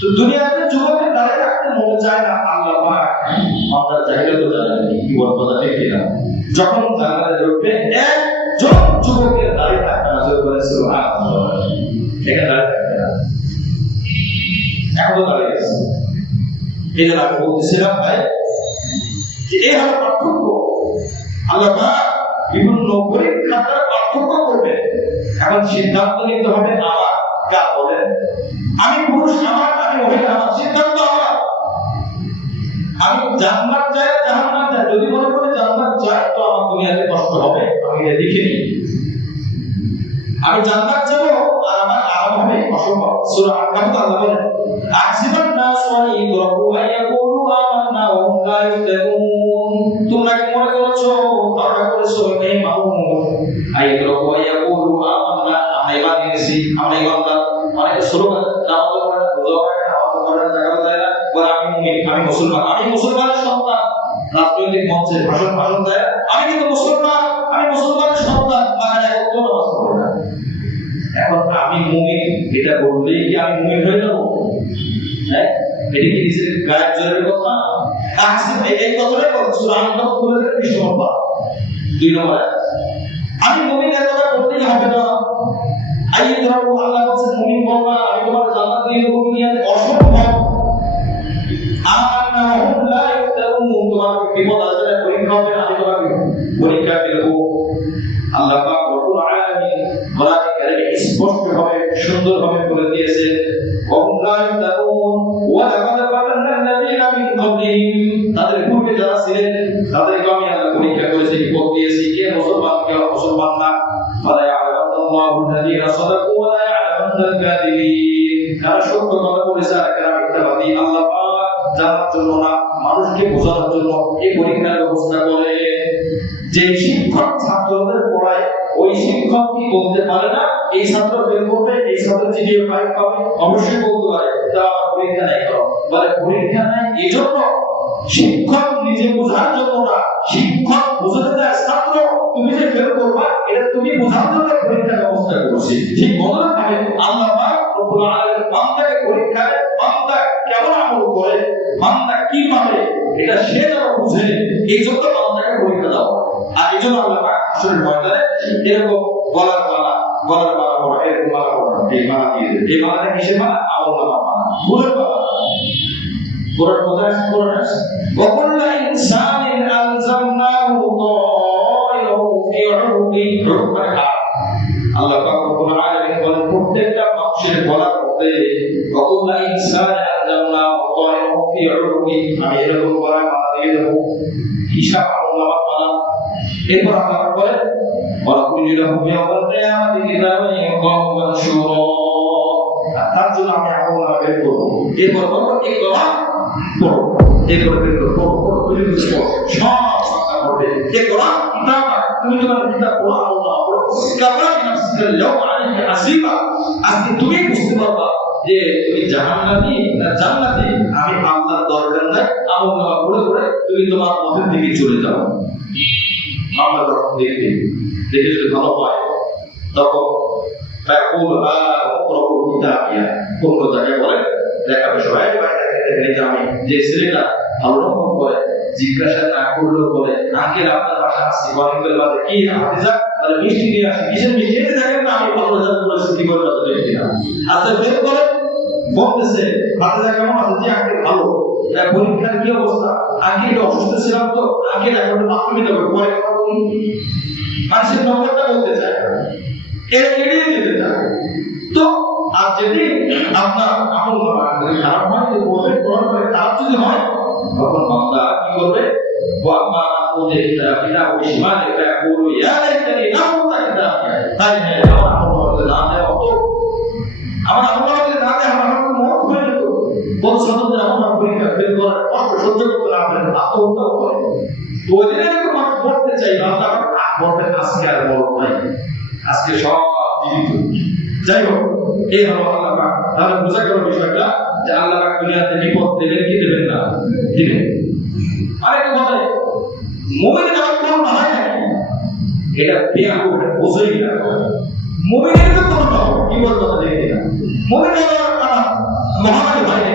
তো দুনিয়াতে যুবকের দাঁড়িয়ে রাখতে মনে চায় না, আল্লাহ পাক আমরা চাইলে তো জানেন কি বড় কথা ঠিক কিনা। যখন জান্নাতে ঢুকবে একজন যুবকের দাঁড়িয়ে থাকবে না, জোরে বলে সুবহানাল্লাহ, এখানে দাঁড়িয়ে থাকবে না, এখন তো দাঁড়িয়ে আছে। এই জন্য আমি বলতেছিলাম ভাই যে এই হলো পার্থক্য। আল্লাহ পাক বিভিন্ন পরীক্ষার পার্থক্য করবে। এখন সিদ্ধান্ত নিতে হবে আমার, কার বলেন? আমি পুরুষ আমার, আমি মহিলা আমার, সিদ্ধান্ত আমার। আমি জান্নাত চাই জাহান্নাম চাই, যদি মনে করে জান্নাত চাই তো আমার দুনিয়াতে কষ্ট হবে, আমি এটা দেখিনি। আমি জান্নাত যাব আর আমার আরাম হবে, অসম্ভব। সূরা আল-কাহফ আল্লাহ বলেন আহসিবান নাস ওয়া ইদরাকু আয়াকুলু আমান্না ওয়া হুম লা ইফতানুন। তোমরা কি মনে করছো, ধারণা করেছো এই মানুষ আয়াকুলু আয়াকুলু আমান্না, আমরা ঈমান এনেছি, আমরা ঈমানদার, অনেক স্লোগান নামাজ পড়ে, রোজা রাখে, নামাজ পড়ে, যাকাত দেয় না, বলে আমি মুমিন, আমি মুসলমান, আমি মুসলমানের সন্তান। রাজনৈতিক মঞ্চে ভাষণ দেয়, আমি কিন্তু মুসলমান, আমি মুসলমানের সন্তান, বাংলায় কত নামাজ পড়ে না। এখন আমি মুমিন এটা বললেই কি আমি মুমিন হয়ে যাব? হ্যাঁ, এটা কি নিজের গায়ের জোরের কথা? এই কথাটাই বলছে সূরা আল-কাহফ বলে দেন 20 নম্বর 2 নম্বর। আমি মুমিন এর কথা বলতেই হবে না। আইয়ুরাহু আল্লাহ বলেন মুমিন বলবা আমি তোমার জান্নাত দিয়ে দেব, দুনিয়াতে অসম্ভব। আমান্না হুম লা ইফতানুন, তোমার বিপদ আসলে পরীক্ষা হবে, আমি তোমাকে পরীক্ষা দেব। আল্লাহ পাক রব্বুল আলামিন কোরআনে কারীমে স্পষ্ট ভাবে সুন্দর ভাবে বলে দিয়েছে হুম লা ইফতানুন ওয়া লাকাদ ফাতান্না আল্লাযীনা মিন ক্বাবলিহিম, তাদের পূর্বে যারা ছিলেন তাদেরকে আমি আল্লাহ পরীক্ষা করেছি, বিপদ দিয়েছি, কে মুসলমান কে মুসলমান না। ফালা ইয়ালামুল্লাহু আল্লাযীনা সাদাকু ওয়া লা ইয়ালামুল কাযিবিন, যারা সত্য কথা বলেছে আর যারা মিথ্যাবাদী। আল্লাহ পাক জানার জন্য না, মানুষকে বোঝানোর জন্য এই পরীক্ষার ব্যবস্থা করে। যে শিক্ষক ছাত্রদের পড়ায় ওই শিক্ষক কি বলতে পারে না এই ছাত্র ফেল করবে, এই ছাত্র জিপিএ 5 পাবে? অবশ্যই বলতে পারে, তা আমার পরীক্ষা নাই করো। বলে পরীক্ষা নাই এজন্য শিক্ষক নিজে বোঝার জন্য না, শিক্ষক বোঝাতে চায় ছাত্র তুমি যে ফেল করবা এটা তুমি বোঝার জন্য পরীক্ষার ব্যবস্থা করেছি। ঠিক মনে রাখবে আল্লাহ পাক রব্বুল আলামিন বান্দাকে পরীক্ষায় বান্দা কেমন আমল করে, বান্দা কি পারে এটা সে যেন বুঝে, এই জন্য বান্দাকে পরীক্ষা দাও। আর এই জন্য আল্লাহ পাক হাসরের ময়দানে এরকম গলার মালা পড়া, এরকম মালা পড়া, এই মালা দিয়ে দেবে। এই মালাটা কিসের মালা? আমল নামার মালা, ফুলের মালা। কোরআন কথা আছে, কোরআন আছে ওয়া কুল্লু ইনসানিন আলজামনাহু তায়রাহু ফি উনুকি, আল্লাহ পাক রব্বুল আলামিন বলেন প্রত্যেকটা মানুষের গলার মধ্যে ওয়া কুল্লু ইনসানিন আলজামনাহু তায়রাহু ফি উনুকি, আমি এরকম গলার মালা দিয়ে দেব, হিসাব আমল নামার মালা। এরপর আল্লাহ বলেন ওয়া কুল্লু লাহু ইয়াওমাল কিয়ামাতি কিতাবান ইয়াকামু মানশুরা, তার জন্য আমি আমল নামা বের করব। এরপর বলবো এই গলা পড়ো, এরপর বের করো, পড়ো বুঝে বুঝে পড়ো, সব সংখ্যা পড়বে। এই গলা কিতাব তুমি তোমার কিতাব পড়ো, আমল নামা পড়ো, কাবলা নাফসিকা ইয়াওমা আলাইকা হাসিবা, আজকে তুমি বুঝতে পারবা যে তুমি জাহান্নামী না জান্নাতি। আমি আল্লাহর দরকার নাই, আমল নামা পড়ে পড়ে তুমি তোমার পথের দিকে চলে যাও। আমরা যখন দেখি দেখে যদি ভালো পাই তখন কোন জায়গায় বলে দেখাবে সবাই যে আমি যে ছেলেটা ভালো রকম করে জিজ্ঞাসা না করলেও বলে আঙ্কেল আপনার বাসা আসছি অনেকগুলো বাজে কি হাতিজা তাহলে মিষ্টি নিয়ে আসি, কিসের মিষ্টি এসে দেখেন না আমি 15,000 পরিস্থিতি করে বাজারে কিনা। আচ্ছা বের করে বলতেছে হাতিজা কেমন আছে, যে আঙ্কেল ভালো, পরীক্ষার কি অবস্থা, আঙ্কেল অসুস্থ ছিলাম তো আঙ্কেল এখন বাথরুমে যাবে, পরে কথা বলুন। মানুষের নম্বরটা বলতে চায়, এড়িয়ে যেতে চায়। তো আর যদি আপনার আমল যদি খারাপ হয়, যদি বলবেন করার পরে খারাপ যদি হয়, তখন বান্দা কি করবে? ওয়াম্মা ওদের কিতাব ওইমান এটা পুরো ইয়ালাইতানি নামতা কিতাব, তাই হ্যাঁ আমার আমল না দেওয়া হতো, আমার আমল না দেওয়া আমার মত হয়ে যেত। কোন সন্তান আমার পরীক্ষা ফেল করার কষ্ট সহ্য করতে না পারে আত্মহত্যা করে। তো ওই দিনে এরকম মানুষ পড়তে চাই, বান্দা বলবেন আজকে আর বড় নাই, আজকে সব জীবিত। যাই হোক, এই হলো আল্লাহ পাক। তাহলে বোঝা গেল বিষয়টা যে আল্লাহ পাক দুনিয়াতে বিপদ দেবেন কি দেবেন না, দিবেন। আরেকটা কথা, মুমিনের আবার কোন হয় না, এটা বেয়াকু, এটা বোঝেই না। মুমিনের তো কোন কি বলতো দেখি না, মুমিনের মহামারী হয় না,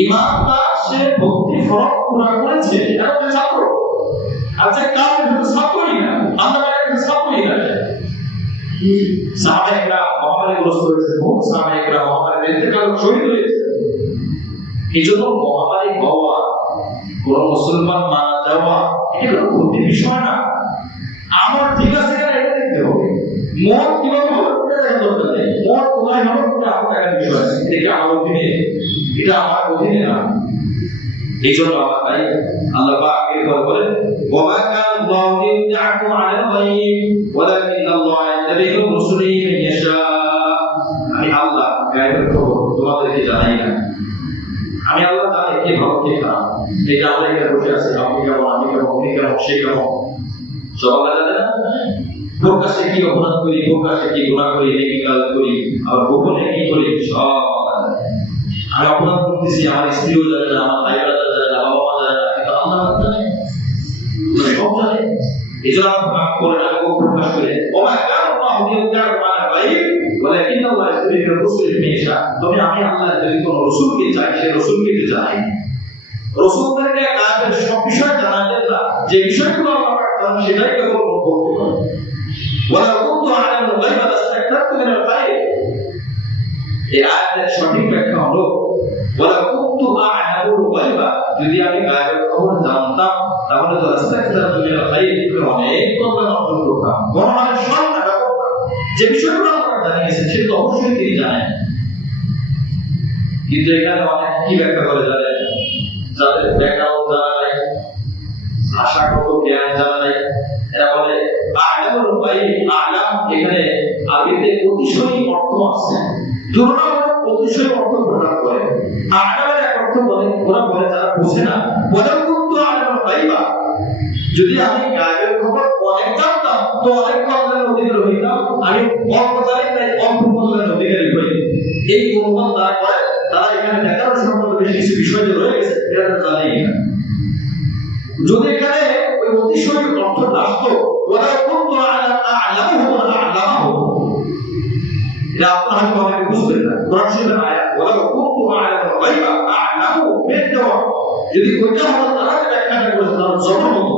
ইমানদার সে ভক্তি ফরজ পুরা করেছে, এখন যে ছাত্র আচ্ছা কাফের কিন্তু ছাত্রই না, আমরা একটা ছাত্রই না। সাহাবায়ে মহামারী গ্রস্ত হয়েছে, বহু সাহাবায়ে মহামারী ইন্তেকাল শহীদ হয়েছে। এই জন্য মহামারী হওয়া, কোন মুসলমান মারা যাওয়া এটা কোনো ক্ষতির বিষয় না। আমার ঠিক আছে কিনা এটা দেখতে হবে, মত কিভাবে হলো এটা দেখার দরকার নেই, মত কোথায় হলো এটা আমার দেখার বিষয়, এটা কি আমার অধীনে, এটা আমার অধীনে না। এই জন্য আমার ভাই আল্লাহ পাক এরপর বলেন ওয়া কান আল্লাহু ইয়াহকু আলাল গায়ব ওয়ালাকিন আল্লাহ ইয়াহদি রুসুলিহি মান ইয়াশা। আমি আল্লাহ গায়বের খবর তোমাদেরকে জানাই না, আমি আল্লাহ জানি কে ভালো কে খারাপ। এই যে আমরা এখানে বসে আছি, আপনি কেমন, আমি কেমন, উনি কেমন, সে কেমন, সব আল্লাহ জানে না। প্রকাশ্যে কি অপরাধ করি, প্রকাশ্যে কি গুনাহ করি, নেকি কাজ করি, আবার গোপনে কি করি, সব আল্লাহ জানে। আমি অপরাধ করতেছি, আমার স্ত্রীও জানে না, আমার ভাইরা জানে না, বাবা মা জানে না, কিন্তু আল্লাহ জানে, সব জানে। এই জন্য আমরা ভাগ করে না, প্রকাশ করে ওমা কান আল্লাহু ইয়াহকু আলাল গায়ব ওয়ালাকিন আল্লাহ ইয়াহদি রুসুলিহি মান ইয়াশা। তবে আমি আল্লাহ যদি কোন রাসূলকে চাই, সে রাসূলকে জানাই। রাসূলদেরকে গায়েবের সব বিষয় জানাতেন না, যে বিষয়গুলো আল্লাহ পাক জানেন সেটাই কেবল বলতে পারেন। ওয়ালা কুনতু আ'লামুল গায়বা লাস্তাকতারতু মিনাল খায়র। এই আয়াতের সঠিক ব্যাখ্যা হলো ওয়ালা কুনতু আ'লামুল গায়বা, যদি আমি গায়েবের খবর জানতাম তাহলে তো লাস্তাকতারতু মিনাল খায়র, অনেক কল্যাণ অর্জন করতাম, বড়মানের সব টাকা করতাম। যে বিষয়গুলো আল্লাহ জানিয়েছেন সেটা তো অবশ্যই তিনি জানেন। কিন্তু এখানে অনেক কি ব্যাখ্যা করে জানেন, যাদের ব্যাকগ্রাউন্ড জানা নাই, ভাষাগত জ্ঞান জানা নাই, এরা বলে আ'লামুল গায়ব। আ'লাম এখানে আরবিতে অতিশয় অর্থ আছে, তুলনামূলক অতিশয় অর্থ প্রদান করে। আ'লামের এক অর্থ বলে, ওরা বলে যারা বোঝে না, ওয়ালাউ কুনতু আ'লামুল গায়বা, যদি আমি গায়েবের খবর অনেক জানতাম তো অনেক কল্যাণের অধিকারী হইতাম, আমি অল্প জানি তাই অল্প কল্যাণের অধিকারী হই। এই অনুমান তারা করে, তারা এখানে ব্যাকরণ সম্পর্কে বেশ কিছু বিষয় যে রয়ে গেছে এটা জানেই না। যদি এখানে ওই অতিশয় অর্থ আসতো ওয়ালাউ কুনতু আ'লামুহু ওয়া আ'লামাহু, এটা আপনারা হয়তো অনেকে বুঝবেন না। কোরআন শরীফের আয়াত ওয়ালাউ কুনতু আ'লামুল গায়বা আ'লামু বিদ্দাওয়া, যদি ওইটা হতো তারা যে ব্যাখ্যাটা করেছে তারা জবর হতো।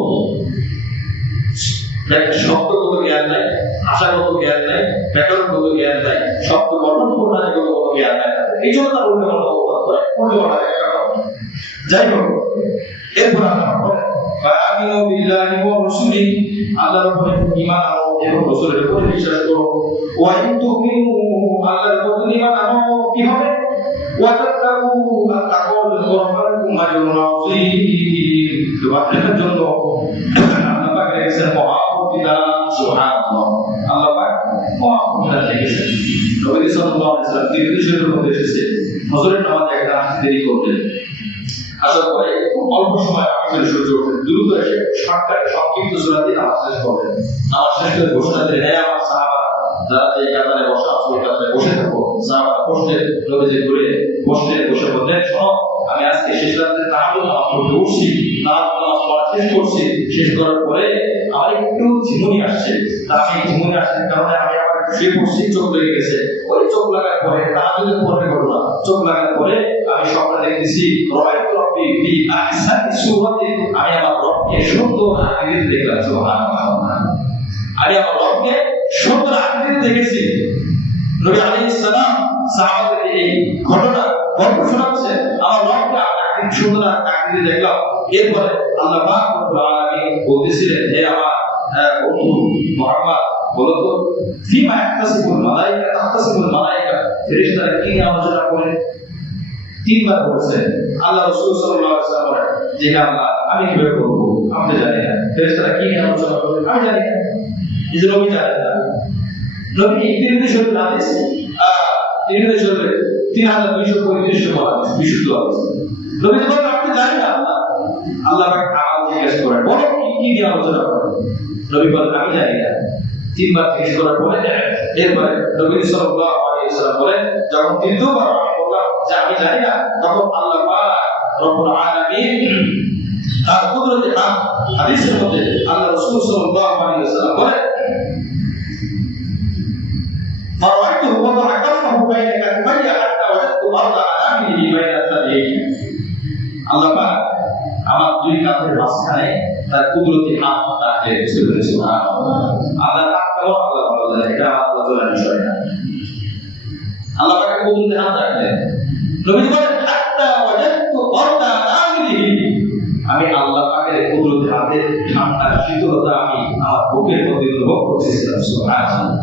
শব্দগত জ্ঞান নাই, ভাষাগত জ্ঞান নাই, ব্যাকরণগত জ্ঞান নাই, শব্দ গঠন প্রণালীগত কোনো জ্ঞান নাই, এই জন্য তারা উল্টোপাল্টা অপবাদ করে, উল্টোপাল্টা ব্যাখ্যা করে। যাই হোক, এরপর আমরা বলেন ফাআমিনু বিল্লাহি ওয়া রাসূলিহি, আল্লাহর উপরে ঈমান আনো এবং রাসূলের উপরে বিশ্বাস করো। ওয়া ইন তুমিনু, আল্লাহর উপরে ঈমান আনো কি হবে, ওয়া তাত্তাকু, তাকওয়া ওয়া আজরুন আযীম, তোমাদের জন্য আল্লাহ পাক রেখেছেন মহাপ্রতিদান। সুবহানাল্লাহ, আল্লাহ পাক মহাপ্রতিদান রেখেছেন। নবী সাল্লাল্লাহু আলাইহি ওয়াসাল্লাম তিরমিজি শরীফের মধ্যে এসেছে, ফজরের নামাজ একটা দেরি করলেন, আসার পরে অল্প সময় আমাদের সূর্য ওঠে, দ্রুত এসে শর্টকাটে সংক্ষিপ্ত সূরা দিয়ে নামাজ শেষ করলেন। নামাজ শেষ করে ঘোষণা দিলেন, হে আমার সাহাবা, যারা এই কাতারে বসা আছে ওই কাতারে বসে থাকো। সাহাবা বসলেন, নবীজি ঘুরে বসলেন, বসে বললেন, শোনো, আমি আজকে শেষ রাতে তাহাজ্জুদ নামাজ পড়তে উঠছি, তাহাজ্জুদ নামাজ পড়া শেষ করছি, শেষ করার পরে আমার একটু ঝিমুনি আসছে, তা আমি ঝিমুনি আসার কারণে আমি আবার একটু শুয়ে পড়ছি, চোখ লেগে গেছে। ওই চোখ লাগার পরে তাহাজ্জুদের পরে ঘটনা, চোখ লাগার পরে আমি স্বপ্নে দেখতেছি রাআইতু রাব্বি ফি আহসানি সূরাতিন, আমি আমার রবকে সুন্দর আকৃতিতে দেখলাম। সুবহানাল্লাহ, আমি আমার রবকে সুন্দর আকৃতিতে দেখেছি। নবী আলাইহিস সালাম সাহাবাদের এই ঘটনা গল্প শোনাচ্ছে, আমার রবকে আকৃতি সুন্দর আকৃতিতে দেখলাম। এরপরে আল্লাহ পাক রব্বুল আলামিন বলতেছিলেন, হে আমার বন্ধু মুহাম্মদ, বলো তো ফিমা ইয়াহতাসিবুল মালায়েকা, তাহতাসিবুল মালায়েকা, ফেরেশতারা কি নিয়ে আলোচনা করে? তিনবার বলেছেন। আল্লাহ রাসূল সাল্লাল্লাহু আলাইহি ওয়াসাল্লাম বলেন যে আল্লাহ আমি কিভাবে করব, আমি তো জানি না। ফেরেশতারা কি নিয়ে আলোচনা করে আমি জানি না, এই যে নবী জানেন না। নবী তিরমিজি শরীফের হাদিস, তিরমিজি শরীফে 3235 নম্বর হাদিস, বিশুদ্ধ হাদিস। নবী তো বলেন আপনি জানেন না। আল্লাহ পাক আমাকে জিজ্ঞেস করেন, বলো কি নিয়ে আলোচনা করে? নবী বলেন আমি জানি না। তিনবার জিজ্ঞেস করার পরে এরপরে নবী সাল্লাল্লাহু আলাইহি ওয়াসাল্লাম বলেন, যখন তৃতীয়বার আমি বললাম যে আমি জানি না, তখন আল্লাহ পাক রব্বুল আলামিন তার কুদরতে হাদিসের মধ্যে আল্লাহ রাসূল সাল্লাল্লাহু আলাইহি ওয়াসাল্লাম বলেন, ফারাইতুহু ওয়া দা'আ কাফাহু বাইনা কাফাইয়া হাত্তা ওয়াজাদতু আরদা আনামিহি বাইনা একটা দিয়ে আল্লাহ পাক আমার দুই কাঁধের মাঝখানে তার কুদরতি হাত রাখে সুবহানাল্লাহ। আল্লাহ পাক কেমন আল্লাহ ভালো জানে, এটা আল্লাহ জানার বিষয় না। আল্লাহ পাকের কুদরতি হাত রাখলেন, নবী বলেন হাত্তা ওয়াজাদতু বারদা নামিলিহি, আমি আল্লাহ পাকের কুদরতি হাতের ঠান্ডা শীতলতা আমি আমার বুকের মধ্যে অনুভব করতেছিলাম সুবহানাল্লাহ।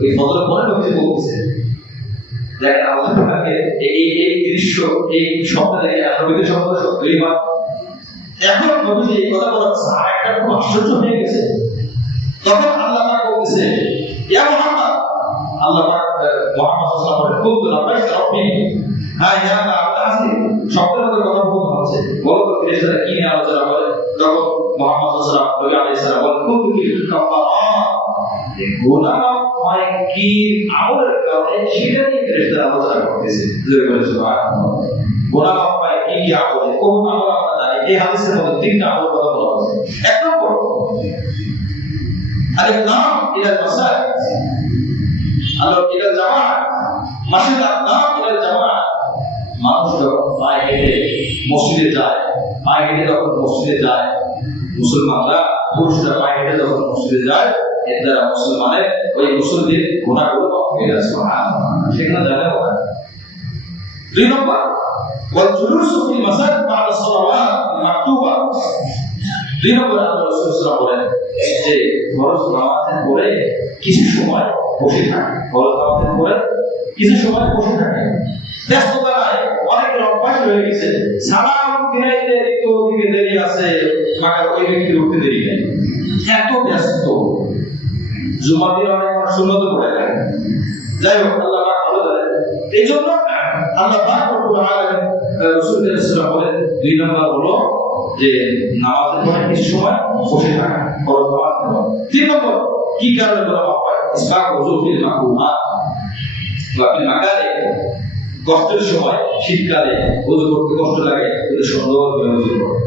ওই ফজর পরে নবী বলতেছে দেখেন আল্লাহ পাকের এই দৃশ্য, এই স্বপ্ন দেখে নবীদের স্বপ্ন সত্যই হয়। এখন নবী এই কথা বলার সাহাবাটা খুব আশ্চর্য হয়ে গেছে। তখন আল্লাহ পাক বলতেছে ইয়া মুহাম্মদ, আল্লাহ পাক মুহাম্মদ সাল্লাল্লাহু আলাইহি ওয়াসাল্লাম বলতে লাবাইক রব্বি, হ্যাঁ ইয়া আল্লাহ আসি স্বপ্নের মধ্যে কথা বলতে হচ্ছে, বলো তো ফেরেশতারা কি নিয়ে আলোচনা করে। তখন মুহাম্মদ সাল্লাল্লাহু আলাইহি ওয়াসাল্লাম বলেন কুনতু ফিল কাফারাত, গুনাহ হয় কি আমলের কারণে সেটা নিয়ে ফেরেশতারা আলোচনা করতেছে। জোরে বলে সুবহানাল্লাহ। গুনাহ হয় কি আমলে, কোন আমল আমরা জানি। এই হাদিসের মধ্যে তিনটা আমল কথা বলা হয়েছে। এক নম্বর আল-ইকরাম ইলাল মাসাজিদ, ইলাল জামাআত, মাসজিদ আল-ইকরাম ইলাল জামাআত। মানুষ যখন পায়ে হেঁটে মসজিদে যায়, পায়ে হেঁটে যখন মসজিদে যায়, মুসলমানরা পুরুষরা পায়ে হেঁটে যখন মসজিদে যায়, এর দ্বারা মুসলমানের ওই মুসলিমদের গুনাহগুলো মাফ হয়ে যায় সুবহানাল্লাহ। সেখানে জানা হয়। দুই নম্বর ওয়াল জুলুসু ফিল মাসাজিদ বা'দা সালাওয়াত মাকতুবা। দুই নম্বর আল্লাহ রাসূল সাল্লাল্লাহু আলাইহি ওয়াসাল্লাম বলেন যে ফরজ নামাজের পরে কিছু সময় বসে থাকে, ফরজ নামাজের পরে কিছু সময় বসে থাকে। ব্যস্ততা নাই, অনেকের অভ্যাস হয়ে গেছে সালাম ফিরাইতে একটু ওদিকে দেরি আছে, মাকার ওই ব্যক্তির উঠতে দেরি নেই, এত ব্যস্ত। জুমার দিন অনেক মানুষ সুন্নত পড়ে থাকে। যাই হোক আল্লাহ পাক ভালো জানেন। এই জন্য আল্লাহ পাক রব্বুল আলামিন রাসূলুল্লাহ সাল্লাল্লাহু আলাইহি ওয়াসাল্লাম বলেন দুই নম্বর হলো যে নামাজের পরে কিছু সময় বসে থাকা, ফরজ নামাজের পর। তিন নম্বর কি কারণে বলা হয় ইসবাগ ওযু ফিল মাকরুহাত ওয়া ফিল মাকারিহ। কষ্টের সময় শীতকালে ওযু করতে কষ্ট লাগে, কিন্তু সুন্দর করে ওযু করে।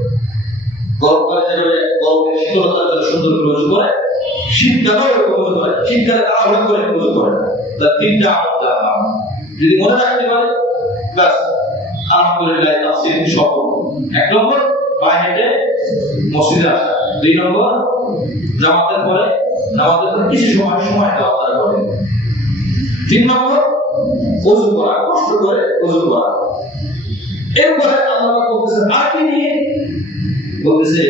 গরমকালে যেভাবে গরমের শীতলতার জন্য সুন্দর করে ওযু করে, শীতকালেও এরকম ওযু করে। শীতকালে তাড়াহুড়ো করে ওযু করে না। তার তিনটা আমল জানলাম, যদি মনে রাখতে পারে ব্যাস আলহামদুলিল্লাহ তাফসীর সফল। এক নম্বর পায়ে হেঁটে মসজিদে আসা, দুই নম্বর জামাতের পরে নামাজের পরে কিছু সময় দেওয়া তারা করে, তিন নম্বর ওযু করা, কষ্ট করে ওযু করা। এরপরে আল্লাহ বলতেছে আর কি নিয়ে, বলতেছে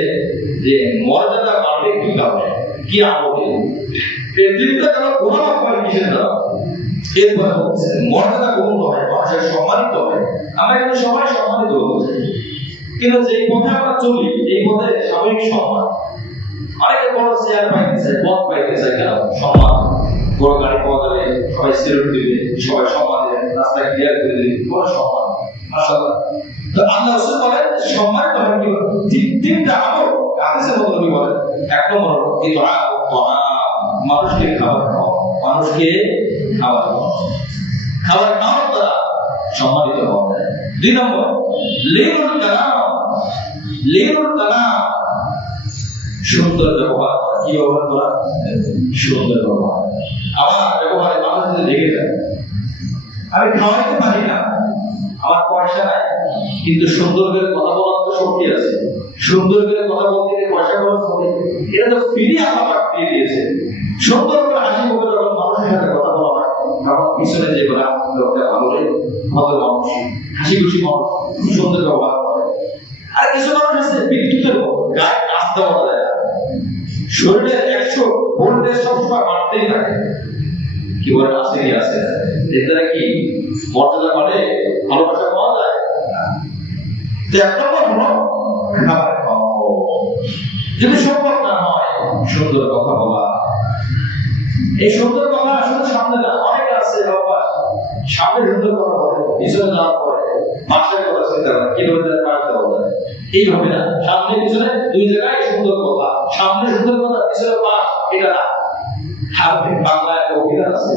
যে মর্যাদা বাড়বে কি কারণে, কি আমলে। এই তিনটা কারণ গুনাহ হয় কিসের দ্বারা। এরপরে বলতেছে মর্যাদা গ্রহণ হয়, মানুষের সম্মানিত হয়। আমরা কিন্তু সবাই সম্মানিত হতে চাই, কিন্তু যেই পথে আমরা চলি এই পথে সাময়িক সম্মান। অনেকে বড় চেয়ার পাইতে চায়, পদ পাইতে চায়, কেন সম্মান, বড় গাড়ি পাওয়া যাবে, সবাই সেলুট দিবে, সবাই সম্মান দেবে, রাস্তা ক্লিয়ার করে দিবে, বড় সম্মান। মাশাআল্লাহ। তো আল্লাহ রাসূল বলেন সম্মানিত হয় কি তিনটা আমল হাদিসের মধ্যে নবী বলেন। এক নম্বর হলো ইতআ মানুষকে খাবার খাওয়া, মানুষকে খাবার খাওয়া, খাবার খাওয়ার দ্বারা সম্মানিত হওয়া যায়। দুই নম্বর লিনুল কালাম, লিনুল কালাম সুন্দর ব্যবহার করা। কি ব্যবহার করা? সুন্দর ব্যবহার। আমার ব্যবহারে মানুষ যদি রেগে যায়, আমি খাওয়াইতে পারি না, আমার পয়সা নাই, কিন্তু সুন্দর করে কথা বলার তো শক্তি আছে, সুন্দর করে কথা বলতে গিয়ে পয়সা খরচ হবে, এটা তো ফিরিয়ে আমার দিয়ে দিয়েছে। সুন্দর করে হাসি মুখে যখন মানুষের সাথে কথা বলা হয়, তখন পিছনে যে বলা লোকটা ভালো রে, ভদ্র মানুষ, হাসি খুশি মানুষ, সুন্দর ব্যবহার করে। আর কিছু মানুষ আছে বিদ্যুতের মতো, গায়ে আস্থা বলা যায় না, শরীরের 100 ভোল্টেজ সবসময় বাড়তেই থাকে। কি বলে আছে কি আছে, এর দ্বারা কি মর্যাদা বাড়ে, ভালোবাসা পাওয়া যায়? এক নম্বর হলো খাবার খাওয়া। যদি সম্ভব না হয় সুন্দর কথা বলা। এই সুন্দর কথা আসলে সামনে না, অনেকে আছে বাবা সামনে সুন্দর কথা বলে, পিছনে যাওয়ার পরে পাশের কথা চিন্তা করে কিভাবে তার পাশে দেওয়া যায়। এইভাবে না, সামনে পিছনে দুই জায়গায় সুন্দর কথা, সামনে সুন্দর কথা, পিছনে পাশ, এটা না। বাংলায় একটা অভিধান আছে,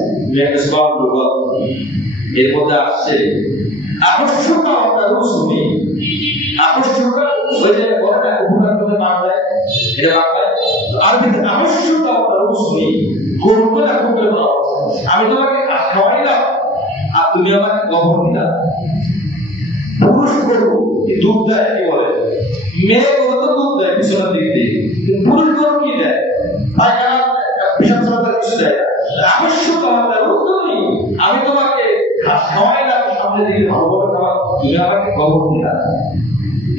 এর মধ্যে আসছে আকর্ষণটা আমরা রুসুমি, আকর্ষণটা ওই যে বলে না উপকার করতে বাংলায়, এটা বাংলায় আরবিতে আকর্ষণটা আমরা রুসুমি, গরুকে আকর্ষণ করে বলা হচ্ছে। আমি তোমাকে খাওয়াইলাম আর তুমি আমাকে গহর দিলা, দুধ দেয় কি বলে, মেয়ে গরু তো দুধ দেয় পিছনের দিক দিয়ে, কিন্তু পুরুষ গরু কি দেয়, পায়খানা পিছন ছাড়া কিছু দেয় না। আবশ্যক আমাদের নেই, আমি তোমাকে ঘাস খাওয়াই না, সামনে দিকে ভালোভাবে খাওয়া, তুমি আমাকে খবর দিলা,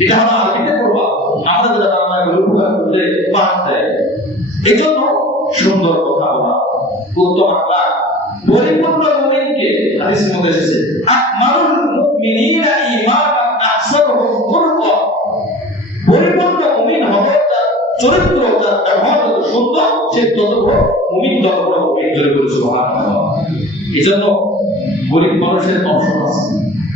এটা আমরা আরবিতে করবা, আমাদের যারা বাংলা উপকার করলে পাঠ দেয়। এই জন্য সুন্দর কথা বলা, উত্তম আখলাক, পরিপূর্ণ মুমিনকে হাদিসের মধ্যে এসেছে আকমালুল মুমিনিনা ঈমানান আকসারুহুম খুলকা, পরিপূর্ণ মুমিন হবে যার চরিত্র, যার ব্যবহার যত সুন্দর, সে তত বড় মুমিন, তত বড় মুমিন। জোরে বলে সুবহানাল্লাহ। এই জন্য গরিব মানুষের অপশন আছে,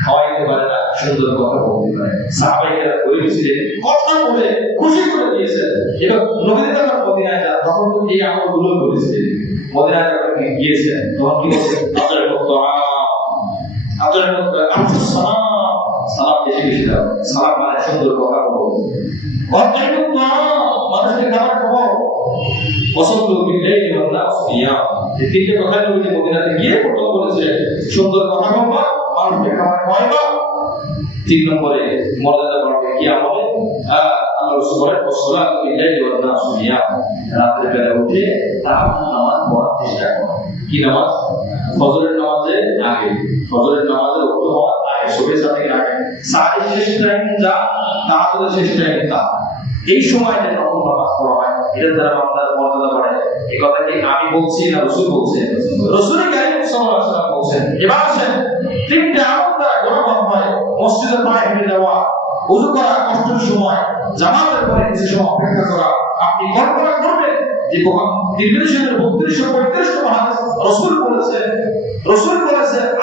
খাওয়াইতে পারে না, সুন্দর কথা বলতে পারে। সাহাবাইকেরা গরিব ছিলেন, কথা বলে খুশি করে দিয়েছেন। এবার নবীজি যখন মদিনায় যান তখন তো এই আমলগুলো করেছিলেন। মদিনায় যখন গিয়েছেন তখন কি বলছেন, আতরের মতো সালাম বেশি বেশি দাও। সালাম মানে সুন্দর কথা বলো, মানুষকে খাবার খাওয়াও, পছন্দ বিল্লাহি ওয়ান নাস নিয়াম। এই তিনটে কথা নবীজি মদিনাতে গিয়ে প্রথম বলেছিলেন, সুন্দর কথা বলবা, মানুষকে খাবার খাওয়াইবা। 3 নম্বরে মর্যাদা বাড়বে কি আমলে, আল্লাহ রাসূল বলেন ওয়াসসালাতু বিল্লাহি ওয়ান নাস নিয়াম, রাতের বেলা উঠে তাহাজ্জুদ নামাজ পড়ার চেষ্টা করো। কি নামাজ? ফজরের নামাজের আগে, ফজরের নামাজের ওয়াক্ত হওয়ার আগে, সুবহের সাথে আগে, সাহারির শেষ টাইম যা, তাহাজ্জুদের শেষ টাইম তা, এই সময়টা নফল নামাজ পড়া হয়, এর দ্বারা বান্দার মর্যাদা বাড়ে। এই কথা কি আমি বলছি না রাসূল বলছেন? রাসূল কারীম সাল্লাল্লাহু আলাইহি ওয়াসাল্লাম বলছেন। এবার আসেন, তিনটা আমল দ্বারা গুনাহ হয়। মসজিদের পায়ে হেঁটে যাওয়া, ওযু করা কষ্টের সময়, জামাতের পরে কিছু সময় অপেক্ষা করা। আপনি কল্পনা করবেন যে তিরমিজি শরীফের 3235 নম্বর হাদিস রাসূল বলেছেন,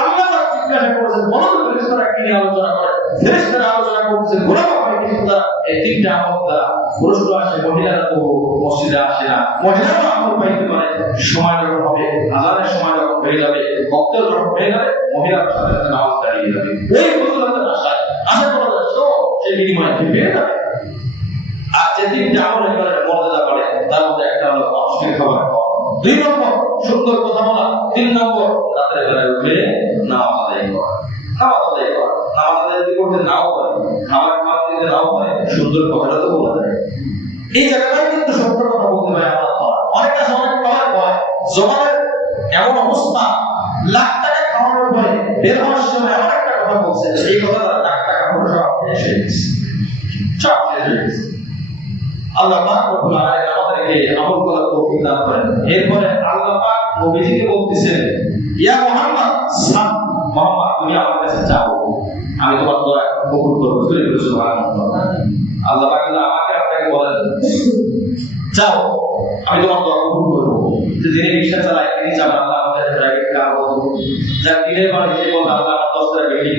আল্লাহ তাআলা জিজ্ঞাসা করেছেন, বলো তো ফেরেশতারা কি নিয়ে আলোচনা করে? ফেরেশতারা আলোচনা করতেছেন গুনাহ হয় কিন্তু তারা এই তিনটা আমল দ্বারা, পুরুষরা আসে, মহিলারা তো মসজিদে আসে না, মহিলারা আমল পাইতে পারে। সময় যখন হবে, আযানের সময় যখন হয়ে যাবে, বক্ত যখন হয়ে যাবে, মহিলার সাথে নামাজ দাঁড়িয়ে যাবে। ওই ফজিলতের আশা করা যায় তো সেই বিনিময়ে কি পেয়ে যাবে। আর যে তিনটা আমল এবারে মর্যাদা বাড়ে, তার মধ্যে একটা হলো মানুষকে খাবার খাওয়া, 2 নম্বর সুন্দর কথা বলা, 3 নম্বর রাতের বেলায় উঠে নামাজ আদায় করা। নামাজ আদায় যদি করতে নাও পারে, খাবার খাওয়ার দিতে নাও পারে, সুন্দর কথাটা তো বলা যায়। এই জায়গাটাই কিন্তু সত্য কথা বলতে পারে আমার পাওয়া। অনেক কাছে অনেক পাওয়ার ভয়, জমানের এমন অবস্থা, লাখ টাকা খাওয়ানোর পরে বের হওয়ার সময় এমন একটা কথা বলছে, এই কথাটা লাখ টাকা পুরো সব শেষ হয়ে গেছে, সব শেষ হয়ে গেছে। আল্লাহ পাক রব্বুল আলামিন আমাদেরকে আমল করার তৌফিক দান করেন। এরপরে আল্লাহ পাক নবীজিকে বলতেছেন, ইয়া মুহাম্মদ মুহাম্মদ, তুমি আমার কাছে যাও, আমি তোমার দোয়া কবুল করব। সুবহানাল্লাহ। আল্লাহ পাক আমাকে আপনাকে বলেন, যাও, আমি তোমার দোয়া কবুল করব। যে যিনি রিকশা চালায় তিনি যাবেন, আল্লাহ আমাদের প্রাইভেট কার বলবো, যার দিনের বাড়ি যে বলবে আল্লাহ আমার 10 টাকা বিল্ডিং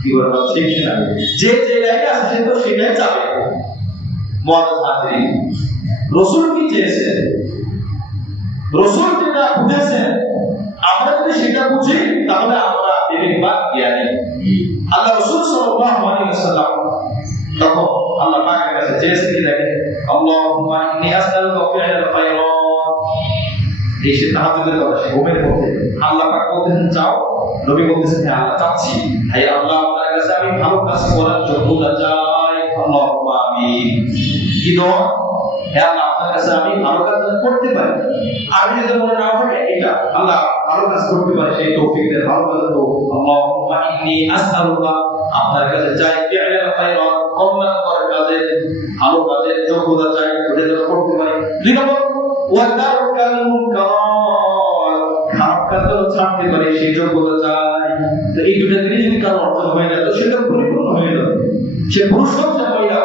কি করবে, ঠিক না? যে জায়গায় আছে সে তো সেটাই যাবে। রাসূল কি চেয়েছেন, রাসূল যেটা বুঝেছেন, আমরা যদি সেটা বুঝি তাহলে আমরা বিবেকবান জ্ঞানী। আল্লাহ রাসূল সাল্লাল্লাহু আলাইহি ওয়াসাল্লাম তখন আল্লাহ পাকের কাছে চেয়েছেন কি, দেখেন, আল্লাহুম্মা ইন্নী আসআলুকা ফি'লাল খায়রাত। এই সে তাহাজ্জুদের কথা, সে ঘুমের মধ্যে আল্লাহ পাক বলতেছেন যাও, নবী বলতেছেন হ্যাঁ আল্লাহ চাচ্ছি, হে আল্লাহ আপনার কাছে আমি ভালো কাজ করার যোগ্যতা চাই। আল্লাহুম্মা আমিন। কি দোয়া? হে আল্লাহ আপনার কাছে আমি ভালো কাজ করতে পারি, আমি যদি মনে না থাকে এটা আল্লাহ ভালো কাজ করতে পারি, সেই তৌফিক দেন, ভালো কাজ তো। আল্লাহুম্মা ইন্নী আসআলুকা, আপনার কাছে চাই ফি'লাল খায়রাত, কল্যাণ করার কাজে, ভালো কাজের যোগ্যতা চাই, ওটা যেন করতে পারি। 2 নম্বর ওয়া তারকাল মুনকার, খারাপ কাজ ছাড়তে পারি, সেই যোগ্যতা চাই। তো এই দুটো জিনিস যদি কারো অর্জন হয়ে যায় তো সেটা পরিপূর্ণ হয়ে যাবে। সে পুরুষ হোক সে মহিলা,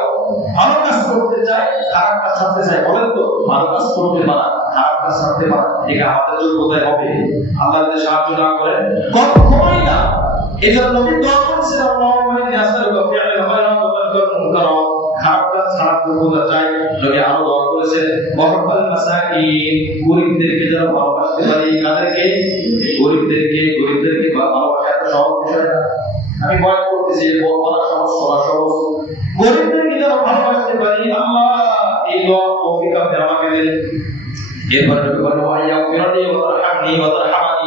ভালো কাজ করতে চায়, খারাপ কাজ ছাড়তে চায়। বলেন তো, ভালো কাজ করতে পারা, খারাপ কাজ ছাড়তে পারা, এটা আমাদের যোগ্যতায় হবে। আল্লাহ যদি সাহায্য না করেন কখনোই না। এজন্য নবী দোয়া করেছেন, আল্লাহুম্মা ইন্নী আসআলুকা ফি'লাল খায়রাত ওয়া তারকাল মুনকার, খারাপ কাজ ছাড়ার যোগ্যতা চাই। নবী আরো দোয়া করেছেন, ওয়াহাব্বাল মাসাকিন, গরিবদেরকে যেন ভালোবাসতে পারি। কাদেরকে? গরিবদেরকে ভালোবাসা এত সহজ বিষয় না। আমি বয়ান করতেছি, বলা সহজ, শোনা সহজ। গরিবদেরকে যেন ভালোবাসতে পারি, আল্লাহ এই দোয়া তৌফিক আপনি আমাকে দেন। এরপরে নবী বলেন, ওয়া ইয়াগফিরলি ওয়া তারহামনি ওয়া তারহামানি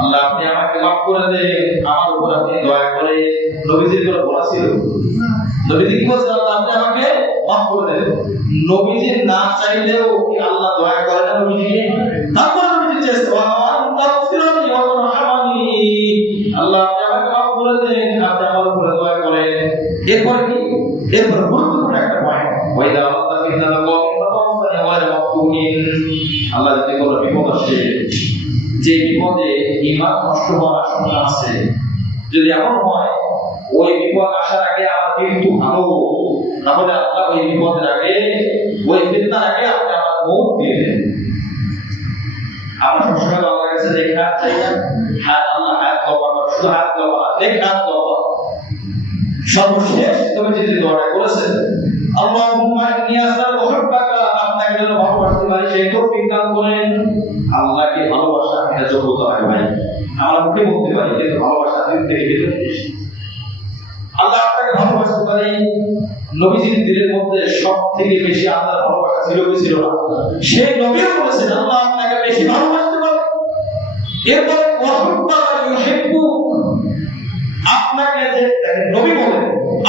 আল্লাহ আপনি আমাকে মাফ করে দেন, আমার উপর আপনি দয়া করে। নবীজির কোনো গুনাহ ছিল? নবীজি কি বলছেন? আল্লাহ আপনি আমাকে মাফ করে দেন। নবীজি না চাইলেও কি আল্লাহ দয়া করে না নবীজিকে? তারপর নবীজি চেষ্টা তাগফিরনি ওয়া তারহামনি, আল্লাহ আপনি আমাকে মাফ করে দেন, আপনি আমার উপর দয়া করেন। এরপরে কি? এরপর গুরুত্বপূর্ণ একটা পয়েন্ট, ওয়াইদা আল্লাহ ফিতনা কওমিন ফাতাওফানি ওয়া মাফতুনিন। আল্লাহ যদি কোনো বিপদ আসে, যে বিপদে ঈমান নষ্ট হওয়ার আশঙ্কা আছে, যদি এমন হয় ওই বিপদ আসার আগে আমার মৃত্যু ভালো, তাহলে আল্লাহ ওই বিপদের আগে, ওই ফিতনার আগে আপনি আমার মৌত দিয়ে দেন। আমরা সবসময় আল্লাহর কাছে দেখা চাই না, হ্যাঁ আল্লাহ হায়াত তওবা করো, শুধু হায়াত তওবা, দেখা তওবা। সর্বশেষ তুমি যে দোয়াটা করেছেন, আল্লাহুম্মা ইন্নী আসআলু হুব্বাকা, আপনাকে যেন ভালোবাসতে পারি সেই তৌফিক দান করেন। আল্লাহকে ভালোবাসা এটা যোগ্যতা হয় ভাই, আমরা মুখে বলতে পারি কিন্তু ভালোবাসা দিল থেকে ভিতরে এসে। আল্লাহ আপনাকে ভালোবাসতে পারি, নবীজির দিলের মধ্যে সব থেকে বেশি আল্লাহর ভালোবাসা ছিল কি ছিল না? সেই নবীও বলেছেন আল্লাহ আপনাকে বেশি ভালোবাসতে পারে। এরপর ওয়াহুব্বাকা ইউহিব্বু, আপনাকে যে নবী বলেন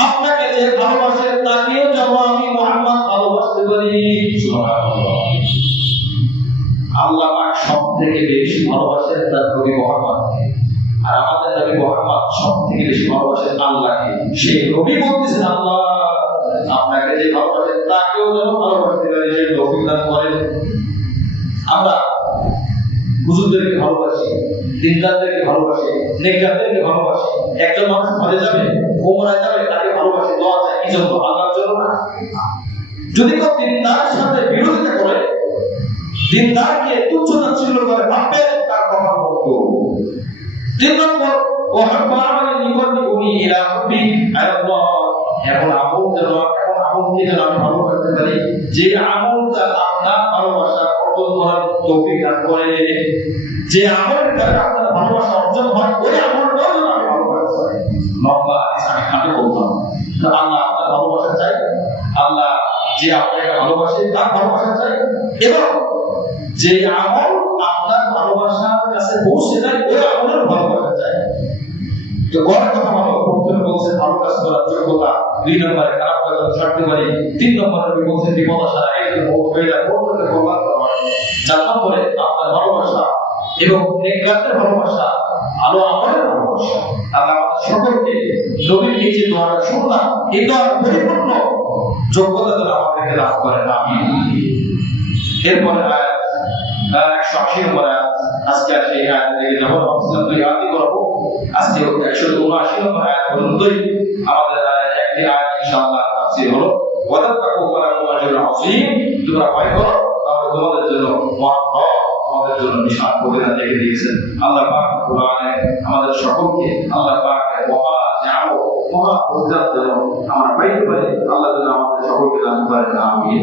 আপনাকে যে ভালোবাসে তাকেও যেন আমি মুহাম্মদ ভালোবাসতে পারি। সুবহানাল্লাহ। আল্লাহ পাক সব থেকে বেশি ভালোবাসেন তার নবী মুহাম্মদকে, আর আমাদের নবী মুহাম্মদ সব থেকে বেশি ভালোবাসেন আল্লাহকে। সেই নবী বলতেছেন আল্লাহ আপনাকে যে ভালোবাসেন তাকেও যেন ভালোবাসতে পারি, সেই তৌফিক দান করেন। আমরা হুজুরদেরকে ভালোবাসি, দিনদারদেরকে ভালোবাসি, নেককারদেরকে ভালোবাসি। একজন মানুষ হজে যাবে, ওমরায় যাবে, তাকে ভালোবাসি, দোয়া চাই, কি জন্য? আল্লাহর জন্য না। যদি কেউ দিনদারের সাথে বিরোধিতা করে, দিনদারকে তুচ্ছ তাচ্ছিল্য করে, ভাববে তার কথা বলতো। 3 নম্বর, ওয়াহাব্বা আমালি নিকটনি উনি ইলা হুব্বি আল্লাহ, এমন আমলকে যেন আমি ভালোবাসতে পারি যে আমলটা আপনার ভালোবাসা অর্জন করার তৌফিক দান করে। যে আমলের দ্বারা আপনার ভালোবাসা অর্জন হয়, ওই আমলটাও যেন আমি ভালোবাসতে পারি। লম্বা হাদিস আমি খাটে বলতাম, আল্লাহ আপনার ভালোবাসা চাই, আল্লাহ যে আপনাকে ভালোবাসে তার ভালোবাসা চাই, এবং যে আমল আপনার ভালোবাসার কাছে পৌঁছে যায় ওই আমলের ভালোবাসা চাই। তো বড় কথা হলো, প্রথমে বলছেন ভালো কাজ করার যোগ্যতা, 2 নম্বরে খারাপ কাজ ছাড়তে পারি, 3 নম্বরে নবী বলছেন বিপদ আসার আগে যদি মওত হয়ে যায় মওতকে বরবাদ করা হয়, 4 নম্বরে আপনার ভালোবাসা এবং নেককারদের ভালোবাসা, ভালো আমলের ভালোবাসা। আল্লাহ আমাদের সকলকে নবীর এই যে দোয়াটা শুনলাম, এই দোয়ার পরিপূর্ণ যোগ্যতা যেন আমাদেরকে লাভ করেন, আমিন। এরপরে আয়াত 180 নম্বর আয়াত, আজকে সেই আয়াত থেকে যাব, ভাবছিলাম 2 আয়াতই করব, আজকে 179 নম্বর আয়াত পর্যন্তই আমাদের একটি আয়াত ইনশাআল্লাহ তাফসীর হলো, ওয়াতাকু ফালাকুম আজরুন আযীম, তোমরা ভয় করো তাহলে তোমাদের জন্য মহান রব আমাদের জন্য বিশাল প্রতিদান রেখে দিয়েছেন। আল্লাহ পাক কোরআনে আমাদের সকলকে আল্লাহ পাকের মহা প্রতিদান যেন আমরা পাইতে পারি, আল্লাহ যেন আমাদের সকলকে দান করেন, আমিন।